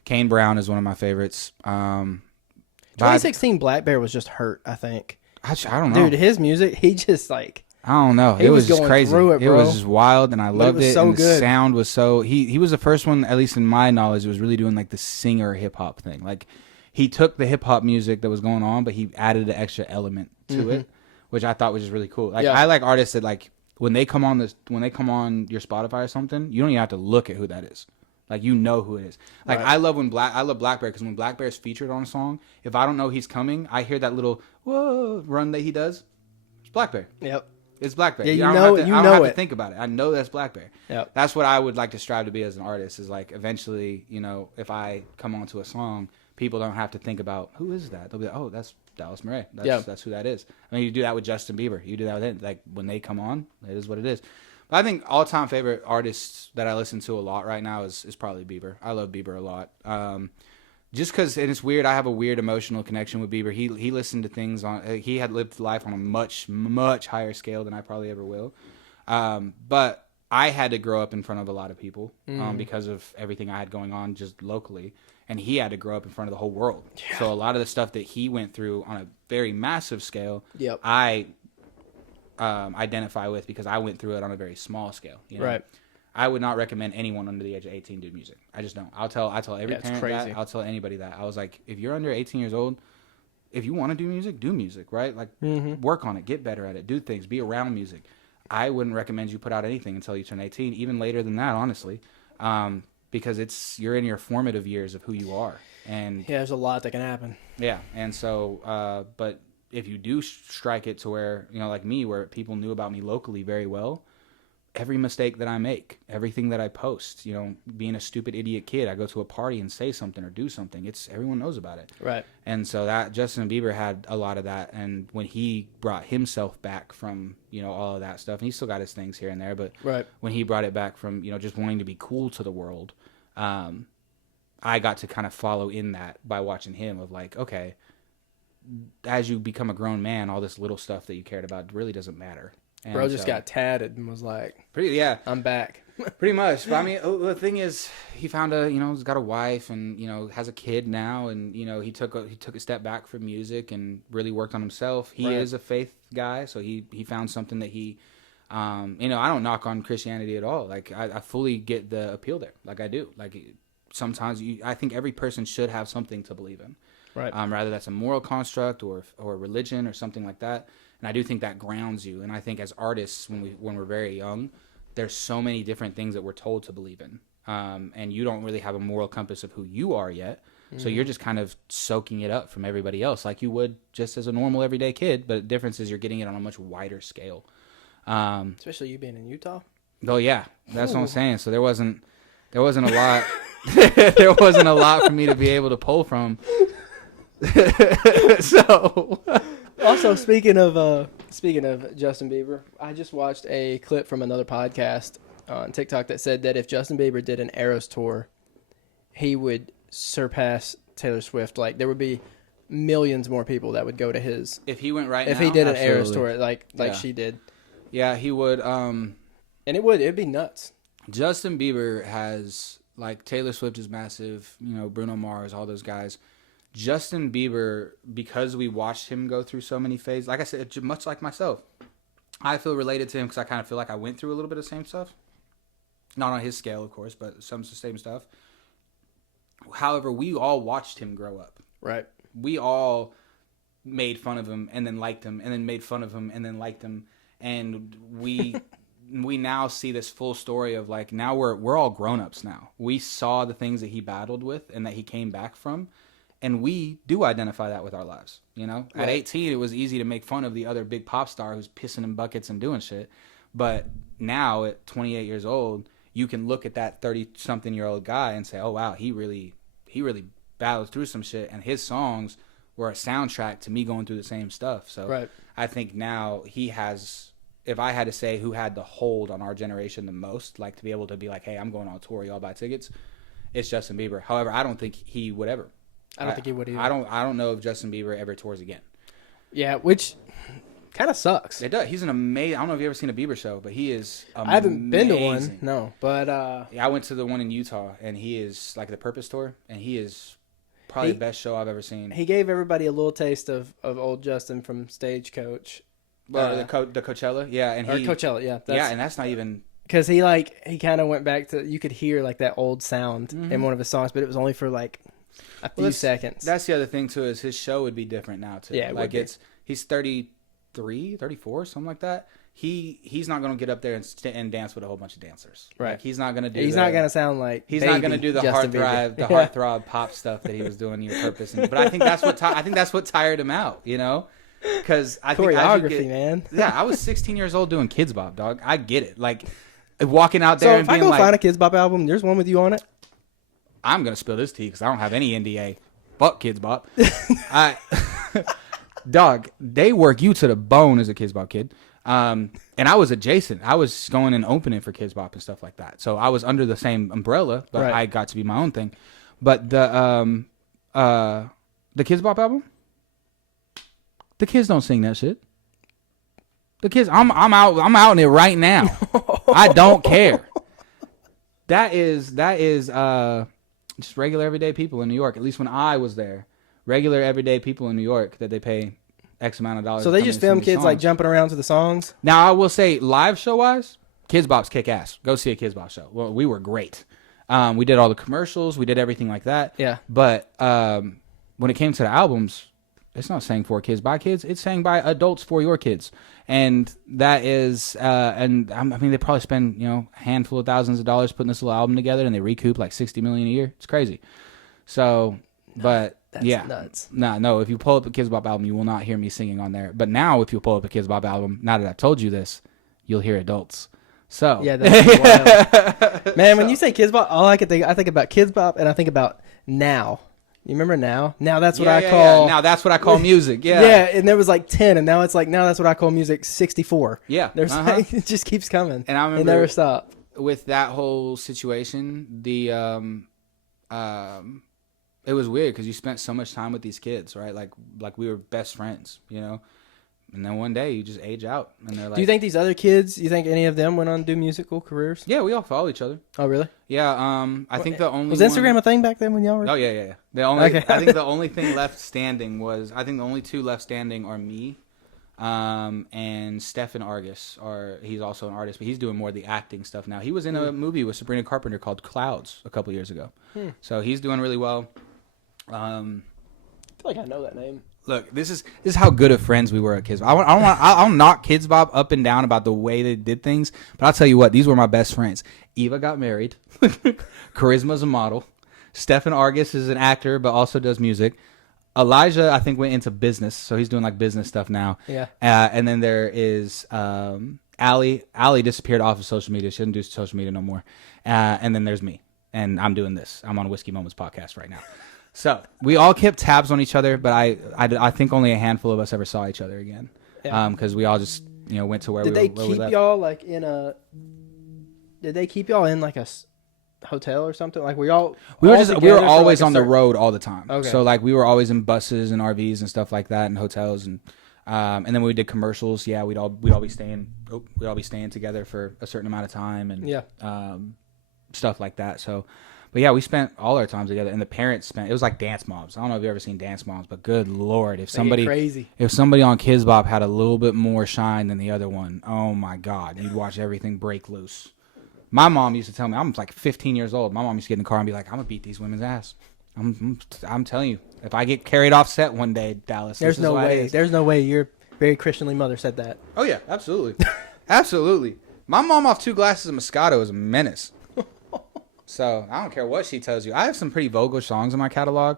Kane Brown is one of my favorites. 2016 Black Bear was just hurt. I think. I don't know, dude. His music, he just like. I don't know. It was just crazy. It was just wild, and I loved it. So and the good. Sound was so. He was the first one, at least in my knowledge, that was really doing like the singer hip hop thing. Like he took the hip hop music that was going on, but he added an extra element to it, which I thought was just really cool. Like I like artists that like when they come on your Spotify or something, you don't even have to look at who that is. Like you know who it is. Like I love Black Bear because when Black Bear's featured on a song, if I don't know he's coming, I hear that little whoa run that he does. It's Black Bear. Yep. It's Black Bear. Yeah, I don't have to think about it. I know that's Black Bear. Yep. That's what I would like to strive to be as an artist. Is like eventually, you know, if I come onto a song, people don't have to think about who is that. They'll be like, oh, that's Dallas Murrae. That's who that is. I mean, you do that with Justin Bieber. You do that with it. Like when they come on, it is what it is. But I think all-time favorite artists that I listen to a lot right now is probably Bieber. I love Bieber a lot. Just because, and it's weird, I have a weird emotional connection with Bieber. He listened to things on, he had lived life on a much, much higher scale than I probably ever will. But I had to grow up in front of a lot of people because of everything I had going on just locally. And he had to grow up in front of the whole world. Yeah. So a lot of the stuff that he went through on a very massive scale, I identify with because I went through it on a very small scale. You know? Right. I would not recommend anyone under the age of 18 do music. I just don't. I tell every parent that. I'll tell anybody that. I was like, if you're under 18 years old, if you want to do music, right? Like work on it, get better at it, do things, be around music. I wouldn't recommend you put out anything until you turn 18, even later than that, honestly, because you're in your formative years of who you are. And there's a lot that can happen. Yeah, and so, but if you do strike it to where, you know, like me, where people knew about me locally very well, every mistake that I make, everything that I post, you know, being a stupid idiot kid, I go to a party and say something or do something. Everyone knows about it. Right. And so that Justin Bieber had a lot of that. And when he brought himself back from, you know, all of that stuff, and he still got his things here and there, but when he brought it back from, you know, just wanting to be cool to the world, I got to kind of follow in that by watching him of like, okay, as you become a grown man, all this little stuff that you cared about really doesn't matter. And bro just got tatted and was like, I'm back. Pretty much. But I mean, the thing is, he found he's got a wife and, you know, has a kid now. And, you know, he took a step back from music and really worked on himself. He is a faith guy. So he found something that he, you know, I don't knock on Christianity at all. Like, I fully get the appeal there. Like, I do. Like, sometimes I think every person should have something to believe in. Right. Rather that's a moral construct or religion or something like that. And I do think that grounds you. And I think as artists, when we're very young, there's so many different things that we're told to believe in. And you don't really have a moral compass of who you are yet. So you're just kind of soaking it up from everybody else like you would just as a normal everyday kid. But the difference is you're getting it on a much wider scale. Especially you being in Utah. Oh, yeah. That's what I'm saying. So there wasn't a lot. There wasn't a lot for me to be able to pull from. So... Also, speaking of Justin Bieber, I just watched a clip from another podcast on TikTok that said that if Justin Bieber did an Eras tour, he would surpass Taylor Swift. Like there would be millions more people that would go to his. If he went right if now, he did an absolutely. Eras tour like she did. Yeah, he would. And it'd be nuts. Justin Bieber has like Taylor Swift is massive. You know, Bruno Mars, all those guys. Justin Bieber, because we watched him go through so many phases, like I said, much like myself, I feel related to him because I kind of feel like I went through a little bit of the same stuff. Not on his scale, of course, but some of the same stuff. However, we all watched him grow up. Right. We all made fun of him and then liked him and then made fun of him and then liked him. And we we now see this full story of like, now we're all grown-ups now. We saw the things that he battled with and that he came back from, and we do identify that with our lives. You know, at 18, it was easy to make fun of the other big pop star who's pissing in buckets and doing shit. But now at 28 years old, you can look at that 30-something-year-old guy and say, oh, wow, he really battled through some shit, and his songs were a soundtrack to me going through the same stuff. So I think now he has, if I had to say who had the hold on our generation the most, like to be able to be like, hey, I'm going on tour, y'all buy tickets, it's Justin Bieber. However, I don't think he would ever. I don't think he would either. I don't know if Justin Bieber ever tours again. Yeah, which kind of sucks. It does. He's an amazing. I don't know if you've ever seen a Bieber show, but he is amazing. I haven't been to one, no. But yeah, I went to the one in Utah, and he is like the Purpose tour, and he is probably the best show I've ever seen. He gave everybody a little taste of old Justin from Stagecoach. The Coachella, yeah, and Coachella, yeah, and that's not even because he kind of went back to, you could hear like that old sound in one of his songs, but it was only for like a few seconds. That's the other thing too, is his show would be different now too. Yeah, like he's 33, 34, something like that. He's not going to get up there and dance with a whole bunch of dancers. Right. Like he's not going to do. He's not going to sound like. He's not going to do the heartthrob pop stuff that he was doing in Purpose. But I think that's what tired him out. You know, because I think choreography, man. Yeah, I was 16 years old doing Kids Bop, dog. I get it. Like walking out there and being like, if I go find a Kids Bop album, there's one with you on it. I'm going to spill this tea because I don't have any NDA. Fuck Kids Bop. Dog, they work you to the bone as a Kids Bop kid. And I was adjacent. I was going and opening for Kids Bop and stuff like that. So I was under the same umbrella, but I got to be my own thing. But the Kids Bop album, the kids don't sing that shit. The kids, I'm out in it right now. I don't care. That is just regular everyday people in New York. At least when I was there, regular everyday people in New York that they pay X amount of dollars. So they just film kids like jumping around to the songs? Now I will say, live show wise, Kids Bop's kick ass. Go see a Kids Bop show. Well, we were great. We did all the commercials. We did everything like that. Yeah. But when it came to the albums, it's not sang for kids by kids. It's sang by adults for your kids. And that is, and I mean, they probably spend, a handful of thousands of dollars putting this little album together, and they recoup like $60 million a year. It's crazy. So, but That's nuts. No. If you pull up a Kids Bop album, you will not hear me singing on there. But now, if you pull up a Kids Bop album, now that I've told you this, you'll hear adults. So yeah, that's wild. Man, when you say Kids Bop, I think about Kids Bop, and I think about Now. You remember Now? Now that's what I call. Yeah. Now that's what I call music. Yeah. Yeah, and there was like 10, and now it's like, now that's what I call music 64. Yeah. There's like, it just keeps coming. And I remember it never stops. With that whole situation, it was weird because you spent so much time with these kids, right? Like we were best friends, And then one day you just age out, and they're like. Do you think these other kids? You think any of them went on to do musical careers? Yeah, we all follow each other. Oh, really? Yeah. I think the only was Instagram a thing back then when y'all were? Oh yeah. I think the only thing left standing was the only two left standing are me, and Stefan Argus. He's also an artist, but he's doing more of the acting stuff now. He was in a movie with Sabrina Carpenter called Clouds a couple years ago, so he's doing really well. I feel like I know that name. Look, this is how good of friends we were at Kids Bop. I'll knock Kids Bop up and down about the way they did things, but I'll tell you what, these were my best friends. Eva got married. Charisma's a model. Stefan Argus is an actor, but also does music. Elijah, I think, went into business, so he's doing like business stuff now. Yeah. And then there is Allie. Allie disappeared off of social media. She doesn't do social media no more. And then there's me, and I'm doing this. I'm on Whiskey Moments podcast right now. So we all kept tabs on each other, but I think only a handful of us ever saw each other again. Yeah. Because we all just went to where we left. Did they keep y'all in like a hotel or something? Like we were always on the road all the time. Okay. So like we were always in buses and RVs and stuff like that, and hotels, and then when we did commercials, yeah, we'd all be staying together for a certain amount of time, and stuff like that. So. But yeah, we spent all our time together, and the parents it was like Dance Moms. I don't know if you've ever seen Dance Moms, but good Lord, if somebody on Kids Bop had a little bit more shine than the other one, oh my God, you'd watch everything break loose. My mom used to tell me, I'm like 15 years old. My mom used to get in the car and be like, I'm gonna beat these women's ass. I'm telling you, if I get carried off set one day, Dallas, there's no way your very Christianly mother said that. Oh yeah, absolutely, absolutely. My mom off 2 glasses of Moscato is a menace. So I don't care what she tells you. I have some pretty vulgar songs in my catalog.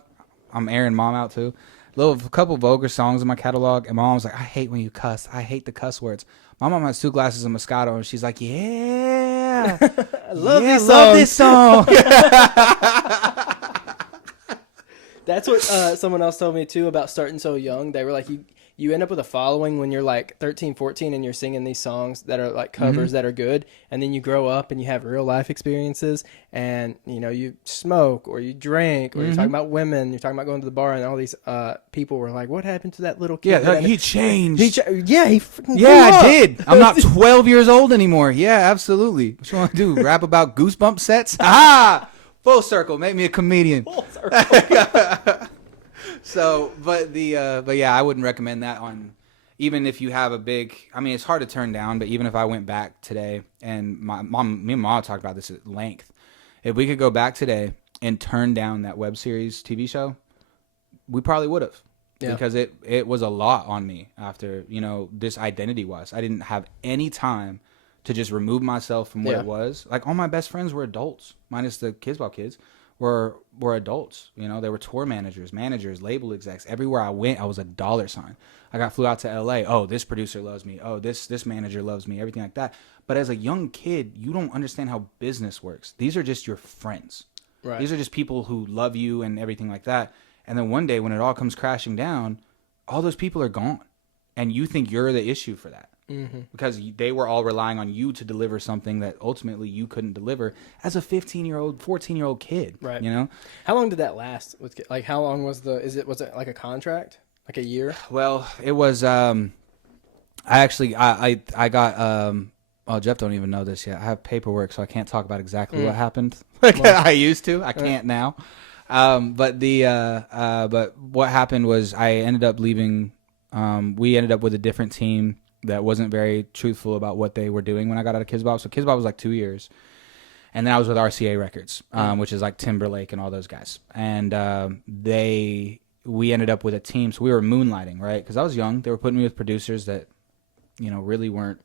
I'm airing mom out too. A couple vulgar songs in my catalog, and my mom's like, I hate when you cuss. I hate the cuss words. My mom has 2 glasses of Moscato, and she's like, yeah, I love this song. That's what someone else told me too about starting so young. They were like, you end up with a following when you're like 13, 14 and you're singing these songs that are like covers that are good. And then you grow up and you have real life experiences and, you know, you smoke or you drink or you're talking about women, you're talking about going to the bar, and all these people were like, what happened to that little kid? Yeah, he changed. I did. I'm not 12 years old anymore. Yeah, absolutely. What you want to do? Rap about Goosebump sets? Ah! Full circle. Make me a comedian. Full circle. So, but yeah, I wouldn't recommend that on, even if you have a big, I mean, it's hard to turn down, but even if I went back today, and me and mom talked about this at length, if we could go back today and turn down that web series TV show, we probably would have. Yeah. Because it was a lot on me after, you know, this identity was. I didn't have any time to just remove myself from what it was. Like, all my best friends were adults, minus the Kids Bop kids. Were adults, you know. They were tour managers, label execs. Everywhere I went, I was a dollar sign. Flew out to LA. Oh, this producer loves me. Oh, this manager loves me. Everything like that. But as a young kid, you don't understand how business works. These are just your friends. Right. These are just people who love you and everything like that. And then one day when it all comes crashing down, all those people are gone, and you think you're the issue for that. Because they were all relying on you to deliver something that ultimately you couldn't deliver as a 15-year-old, 14-year-old kid. Right. You know? How long did that last? Like, how long was was it like a contract? Like a year? Well, it was, I got, oh, Jeff don't even know this yet. I have paperwork, so I can't talk about exactly what happened. I used to. I can't now. But what happened was I ended up leaving. We ended up with a different team that wasn't very truthful about what they were doing when I got out of Kids Bop. So Kids Bop was like 2 years. And then I was with RCA Records, which is like Timberlake and all those guys. And we ended up with a team. So we were moonlighting, right? Because I was young. They were putting me with producers that, you know, really weren't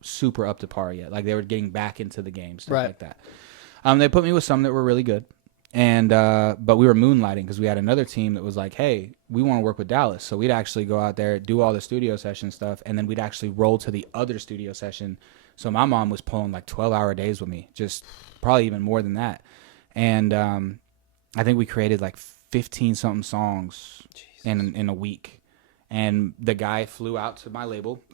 super up to par yet. Like, they were getting back into the game, stuff like that. They put me with some that were really good. And but we were moonlighting because we had another team that was like, hey, we want to work with Dallas. So we'd actually go out there, do all the studio session stuff, and then we'd actually roll to the other studio session. So my mom was pulling like 12-hour days with me, just probably even more than that. And I think we created like 15-something songs in a week. And the guy flew out to my label,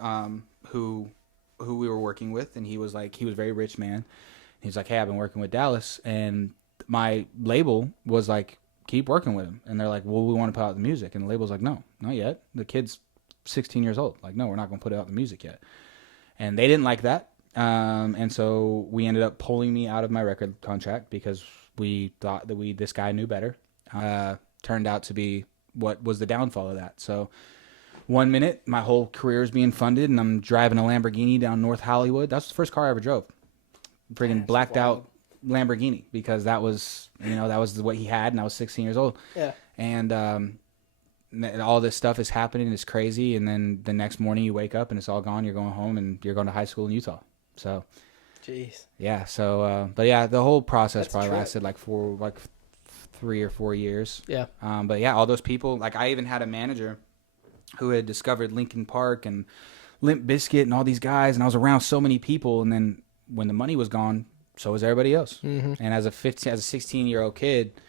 who we were working with, and he was a very rich man. He's like, hey, I've been working with Dallas, and my label was like, keep working with him. And they're like, well, we want to put out the music. And the label's like, no, not yet. The kid's 16 years old. Like, no, we're not going to put out the music yet. And they didn't like that. And so we ended up pulling me out of my record contract because we thought that this guy knew better. Turned out to be what was the downfall of that. So 1 minute, my whole career is being funded, and I'm driving a Lamborghini down North Hollywood. That's the first car I ever drove. Freaking blacked out Lamborghini, because that was what he had, and I was 16 years old. Yeah. And all this stuff is happening. It's crazy. And then the next morning you wake up and it's all gone. You're going home and you're going to high school in Utah. So, jeez. Yeah. So, but yeah, the whole process probably lasted like 3 or 4 years. Yeah. But yeah, all those people, like, I even had a manager who had discovered Linkin Park and Limp Bizkit and all these guys, and I was around so many people. And then when the money was gone, so was everybody else. Mm-hmm. And as a 16-year-old kid,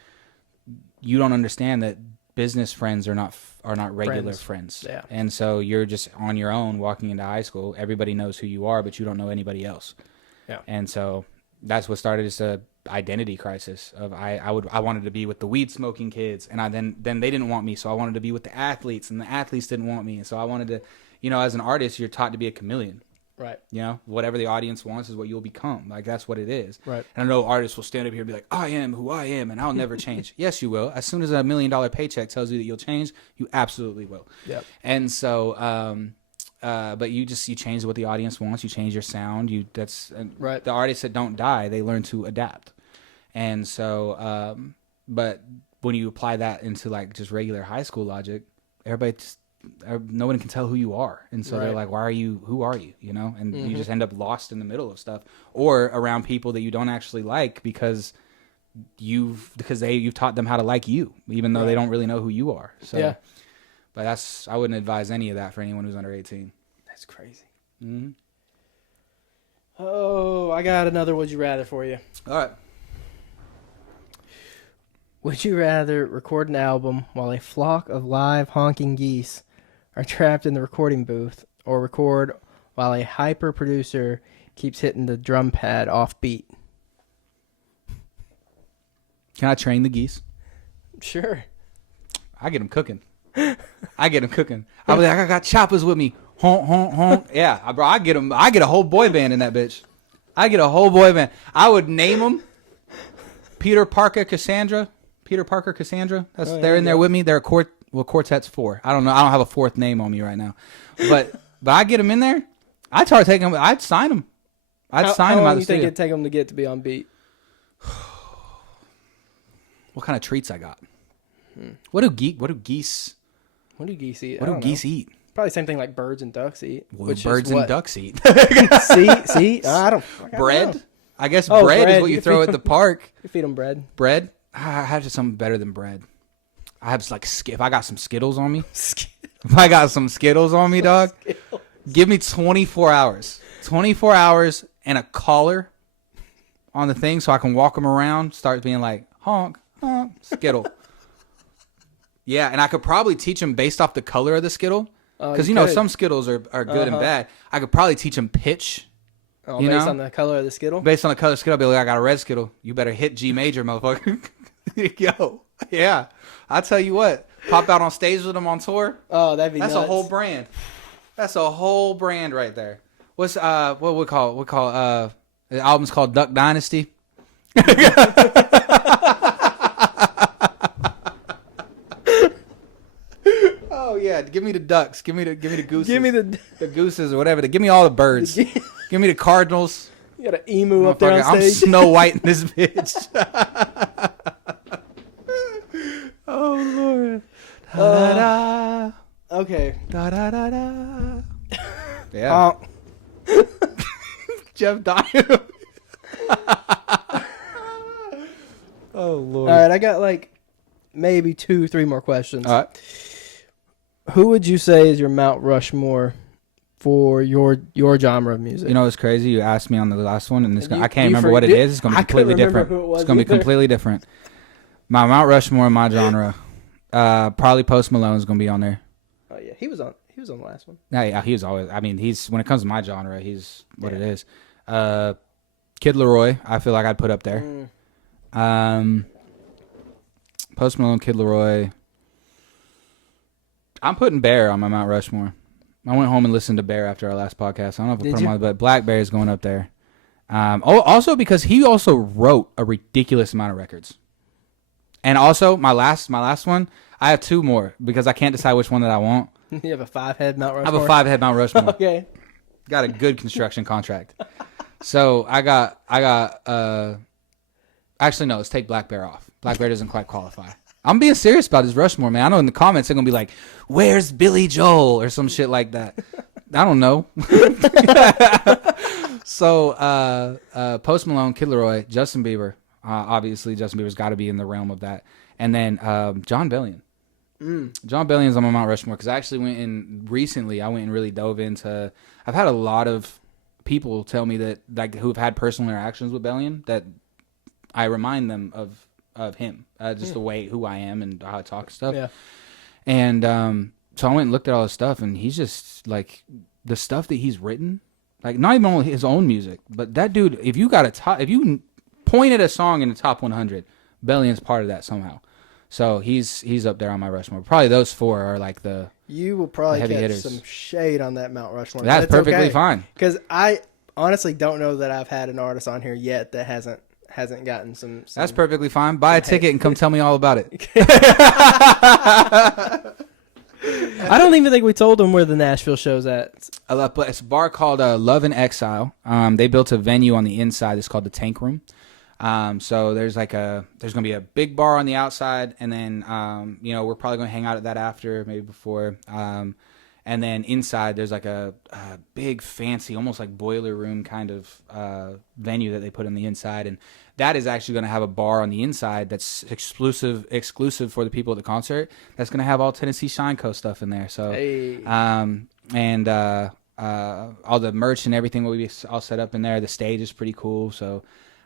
you don't understand that business friends are not regular friends. Yeah. And so you're just on your own walking into high school. Everybody knows who you are, but you don't know anybody else. Yeah. And so that's what started as a identity crisis of I wanted to be with the weed smoking kids, and then they didn't want me, so I wanted to be with the athletes, and the athletes didn't want me, and so I wanted to, as an artist, you're taught to be a chameleon. Right. Whatever the audience wants is what you'll become. Like, that's what it is. Right. And I know artists will stand up here and be like, I am who I am, and I'll never change. Yes, you will. As soon as $1 million paycheck tells you that you'll change, you absolutely will. Yep. And so, but you change what the audience wants. You change your sound. Right. The artists that don't die, they learn to adapt. And so, but when you apply that into like just regular high school logic, everybody no one can tell who you are, and so they're Right. like, who are you, and you just end up lost in the middle of stuff, or around people that you don't actually like because you've taught them how to like you, even though they don't really know who you are. So Yeah. but I wouldn't advise any of that for anyone who's under 18. That's crazy. Mm-hmm. Oh, I got another would you rather for you. All right. Would you rather record an album while a flock of live honking geese are trapped in the recording booth, or record while a hyper producer keeps hitting the drum pad off beat? Can I train the geese? Sure. I get them cooking. I'll be like, I got choppers with me. Honk, honk, honk. Yeah, bro, I get them. I get a whole boy band in that bitch. I would name them Peter Parker Cassandra. They're in there with me. They're quartet's 4. I don't know. I don't have a 4th name on me right now, but I get them in there. I'd sign them. I'd sign them. How out long of do the you think studio. it'd take them to get to be on beat? What kind of treats I got? What do geese eat? What do geese eat? Probably same thing like birds and ducks eat. Well, birds and ducks eat. See? I don't Bread? know. I guess Oh, bread is bread. what You you can throw feed at the park. You feed them bread. Bread? I have something better than bread. I have like if I got some Skittles on me. If I got some Skittles on me, dog, give me 24 hours. 24 hours and a collar on the thing so I can walk them around, start being like, honk, honk, Skittle. Yeah, and I could probably teach them based off the color of the Skittle. Because, some Skittles are good and bad. I could probably teach them pitch. Based on the color of the Skittle? Based on the color of the Skittle, I'll be like, I got a red Skittle. You better hit G major, motherfucker. Yo, yeah. I tell you what, pop out on stage with them on tour. Oh, that'd be That's nuts. a whole brand. That's a whole brand right there. What's what we call the album's called Duck Dynasty. Oh yeah, give me the ducks. Give me the gooses. Give me the gooses or whatever. Give me all the birds. Give me the cardinals. You got an emu up there on I'm stage. Snow White in this bitch. Oh Lord. Da-da-da. Okay. Da-da-da-da. Yeah. Jeff dying. Oh Lord. All right, I got like maybe 2-3 more questions. All right. Who would you say is your Mount Rushmore for your genre of music? You know what's crazy? You asked me on the last one, and I can't you remember what it is. It's going to be I couldn't completely remember different. who it was It's going to be either. completely different. My Mount Rushmore in my genre, probably Post Malone is going to be on there. Oh yeah, he was on the last one. Yeah, he was always. I mean, when it comes to my genre, he's what it is. Kid Leroy, I feel like I'd put up there. Post Malone, Kid Leroy. I'm putting Bear on my Mount Rushmore. I went home and listened to Bear after our last podcast. I don't know if I put him on, but Black Bear is going up there. Also because he also wrote a ridiculous amount of records. And also my last one, I have 2 more because I can't decide which one that I want. You have a 5-head Mount Rushmore? I have a 5-head Mount Rushmore. Okay. Got a good construction contract. So I got actually no, let's take Black Bear off. Black Bear doesn't quite qualify. I'm being serious about his Rushmore, man. I know in the comments they're gonna be like, "Where's Billy Joel?" or some shit like that. I don't know. So Post Malone, Kid Leroy, Justin Bieber. Obviously, Justin Bieber's got to be in the realm of that. And then John Bellion. John Bellion's on my Mount Rushmore because I actually went in recently. I went and really dove into. I've had a lot of people tell me that who've had personal interactions with Bellion that I remind them of him, just the way who I am and how I talk and stuff. Yeah. And so I went and looked at all his stuff, and he's just like the stuff that he's written, like not even only his own music, but that dude. If you point at a song in the top 100, Bellion's part of that somehow. So he's up there on my Rushmore. Probably those 4 are like the. You will probably heavy catch hitters. some shade on that Mount Rushmore. That's perfectly fine. Because I honestly don't know that I've had an artist on here yet that hasn't gotten some. That's perfectly fine. Buy a ticket and come tell me all about it. I don't even think we told them where the Nashville show's at. It's a bar called Love and Exile. They built a venue on the inside. It's called the Tank Room. So there's gonna be a big bar on the outside, and then we're probably gonna hang out at that after, maybe before. And then inside there's like a big fancy, almost like boiler room kind of venue that they put in the inside, and that is actually going to have a bar on the inside that's exclusive for the people at the concert. That's going to have all Tennessee Shine Co. stuff in there. So, Hey. And all the merch and everything will be all set up in there. The stage is pretty cool. So,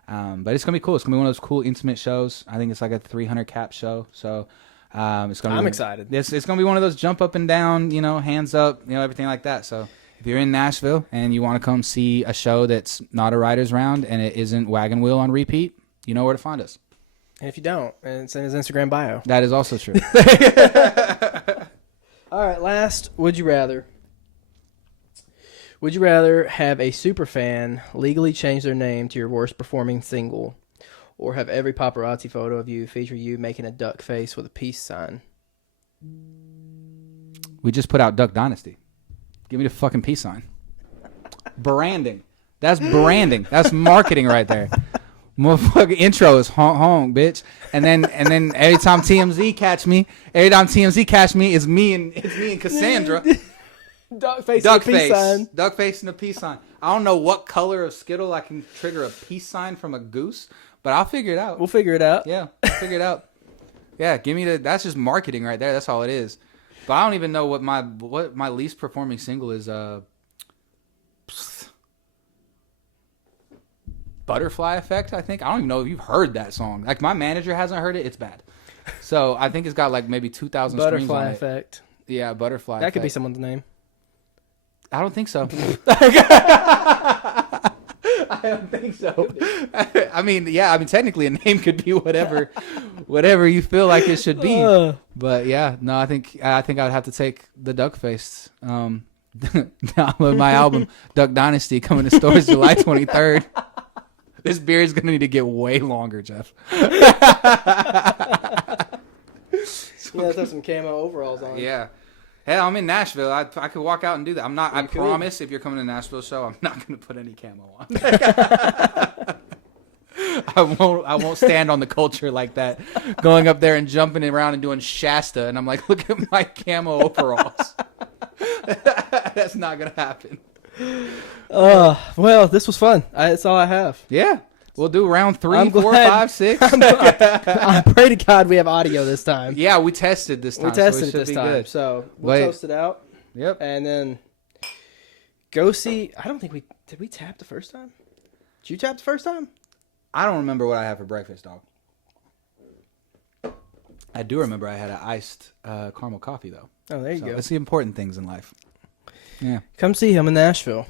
but it's going to be cool. It's going to be one of those cool intimate shows. I think it's like a 300 cap show. So, it's going to I'm excited. It's going to be one of those jump up and down, hands up, everything like that. So if you're in Nashville and you want to come see a show that's not a writer's round and it isn't Wagon Wheel on repeat, you know where to find us. And if you don't, and it's in his Instagram bio. That is also true. All right, last, would you rather? Would you rather have a super fan legally change their name to your worst performing single, or have every paparazzi photo of you feature you making a duck face with a peace sign? We just put out Duck Dynasty. Give me the fucking peace sign. Branding. That's branding. That's marketing right there. Motherfucking intro is honk honk, bitch. And then every time TMZ catch me, it's me and Cassandra. Duck face and a peace sign. Duck face and a peace sign. I don't know what color of Skittle I can trigger a peace sign from a goose, but I'll figure it out. We'll figure it out. Yeah, figure it out. Yeah, give me that's just marketing right there. That's all it is. But I don't even know what my least performing single is. Butterfly Effect, I think. I don't even know if you've heard that song. Like, my manager hasn't heard it. It's bad. So I think it's got like maybe 2,000 streams on it. Butterfly Effect. Yeah, Butterfly That Effect. could be someone's name. I don't think so. I don't think so. I mean, technically a name could be whatever you feel like it should be. But yeah, no, I think I'd have to take the duck face. Download my album Duck Dynasty, coming to stores July 23rd. This beer is gonna need to get way longer, Jeff. Let's have some camo overalls on. Yeah. Hey, I'm in Nashville. I could walk out and do that. I'm not. You I could. promise. If you're coming to Nashville show, I'm not going to put any camo on. I won't stand on the culture like that. Going up there and jumping around and doing Shasta, and I'm like, look at my camo overalls. That's not going to happen. Well, this was fun. That's all I have. Yeah. We'll do round 3, I'm 4, glad. 5, 6. I pray to God we have audio this time. Yeah, we tested this time. We tested so it this time. good. So we'll toast it out. Yep. And then go see. I don't think did we tap the first time? Did you tap the first time? I don't remember what I had for breakfast, dog. I do remember I had an iced caramel coffee, though. Oh, there you go. That's the important things in life. Yeah. Come see him in Nashville.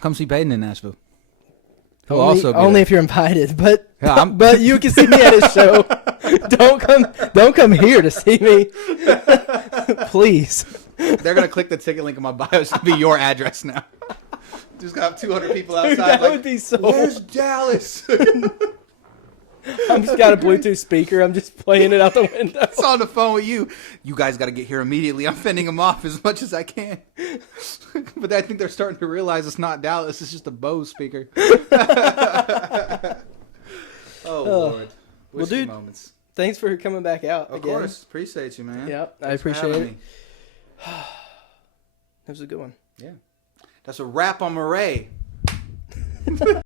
Come see Peyton in Nashville. He'll also be only there. if you're invited, but Yeah, but you can see me at his show. Don't come here to see me, please. They're gonna click the ticket link in my bio. It's gonna be your address now. Just got 200 people outside. Dude, that like, would be so. Where's Dallas? I'm just got a Bluetooth speaker. I'm just playing it out the window. It's on the phone with you. You guys got to get here immediately. I'm fending them off as much as I can. But I think they're starting to realize it's not Dallas. It's just a Bose speaker. Lord. Well, dude, moments. Thanks for coming back out. Of again. course. Appreciate you, man. Yep, I Thanks for appreciate having it. me. That was a good one. Yeah. That's a wrap on Murrae.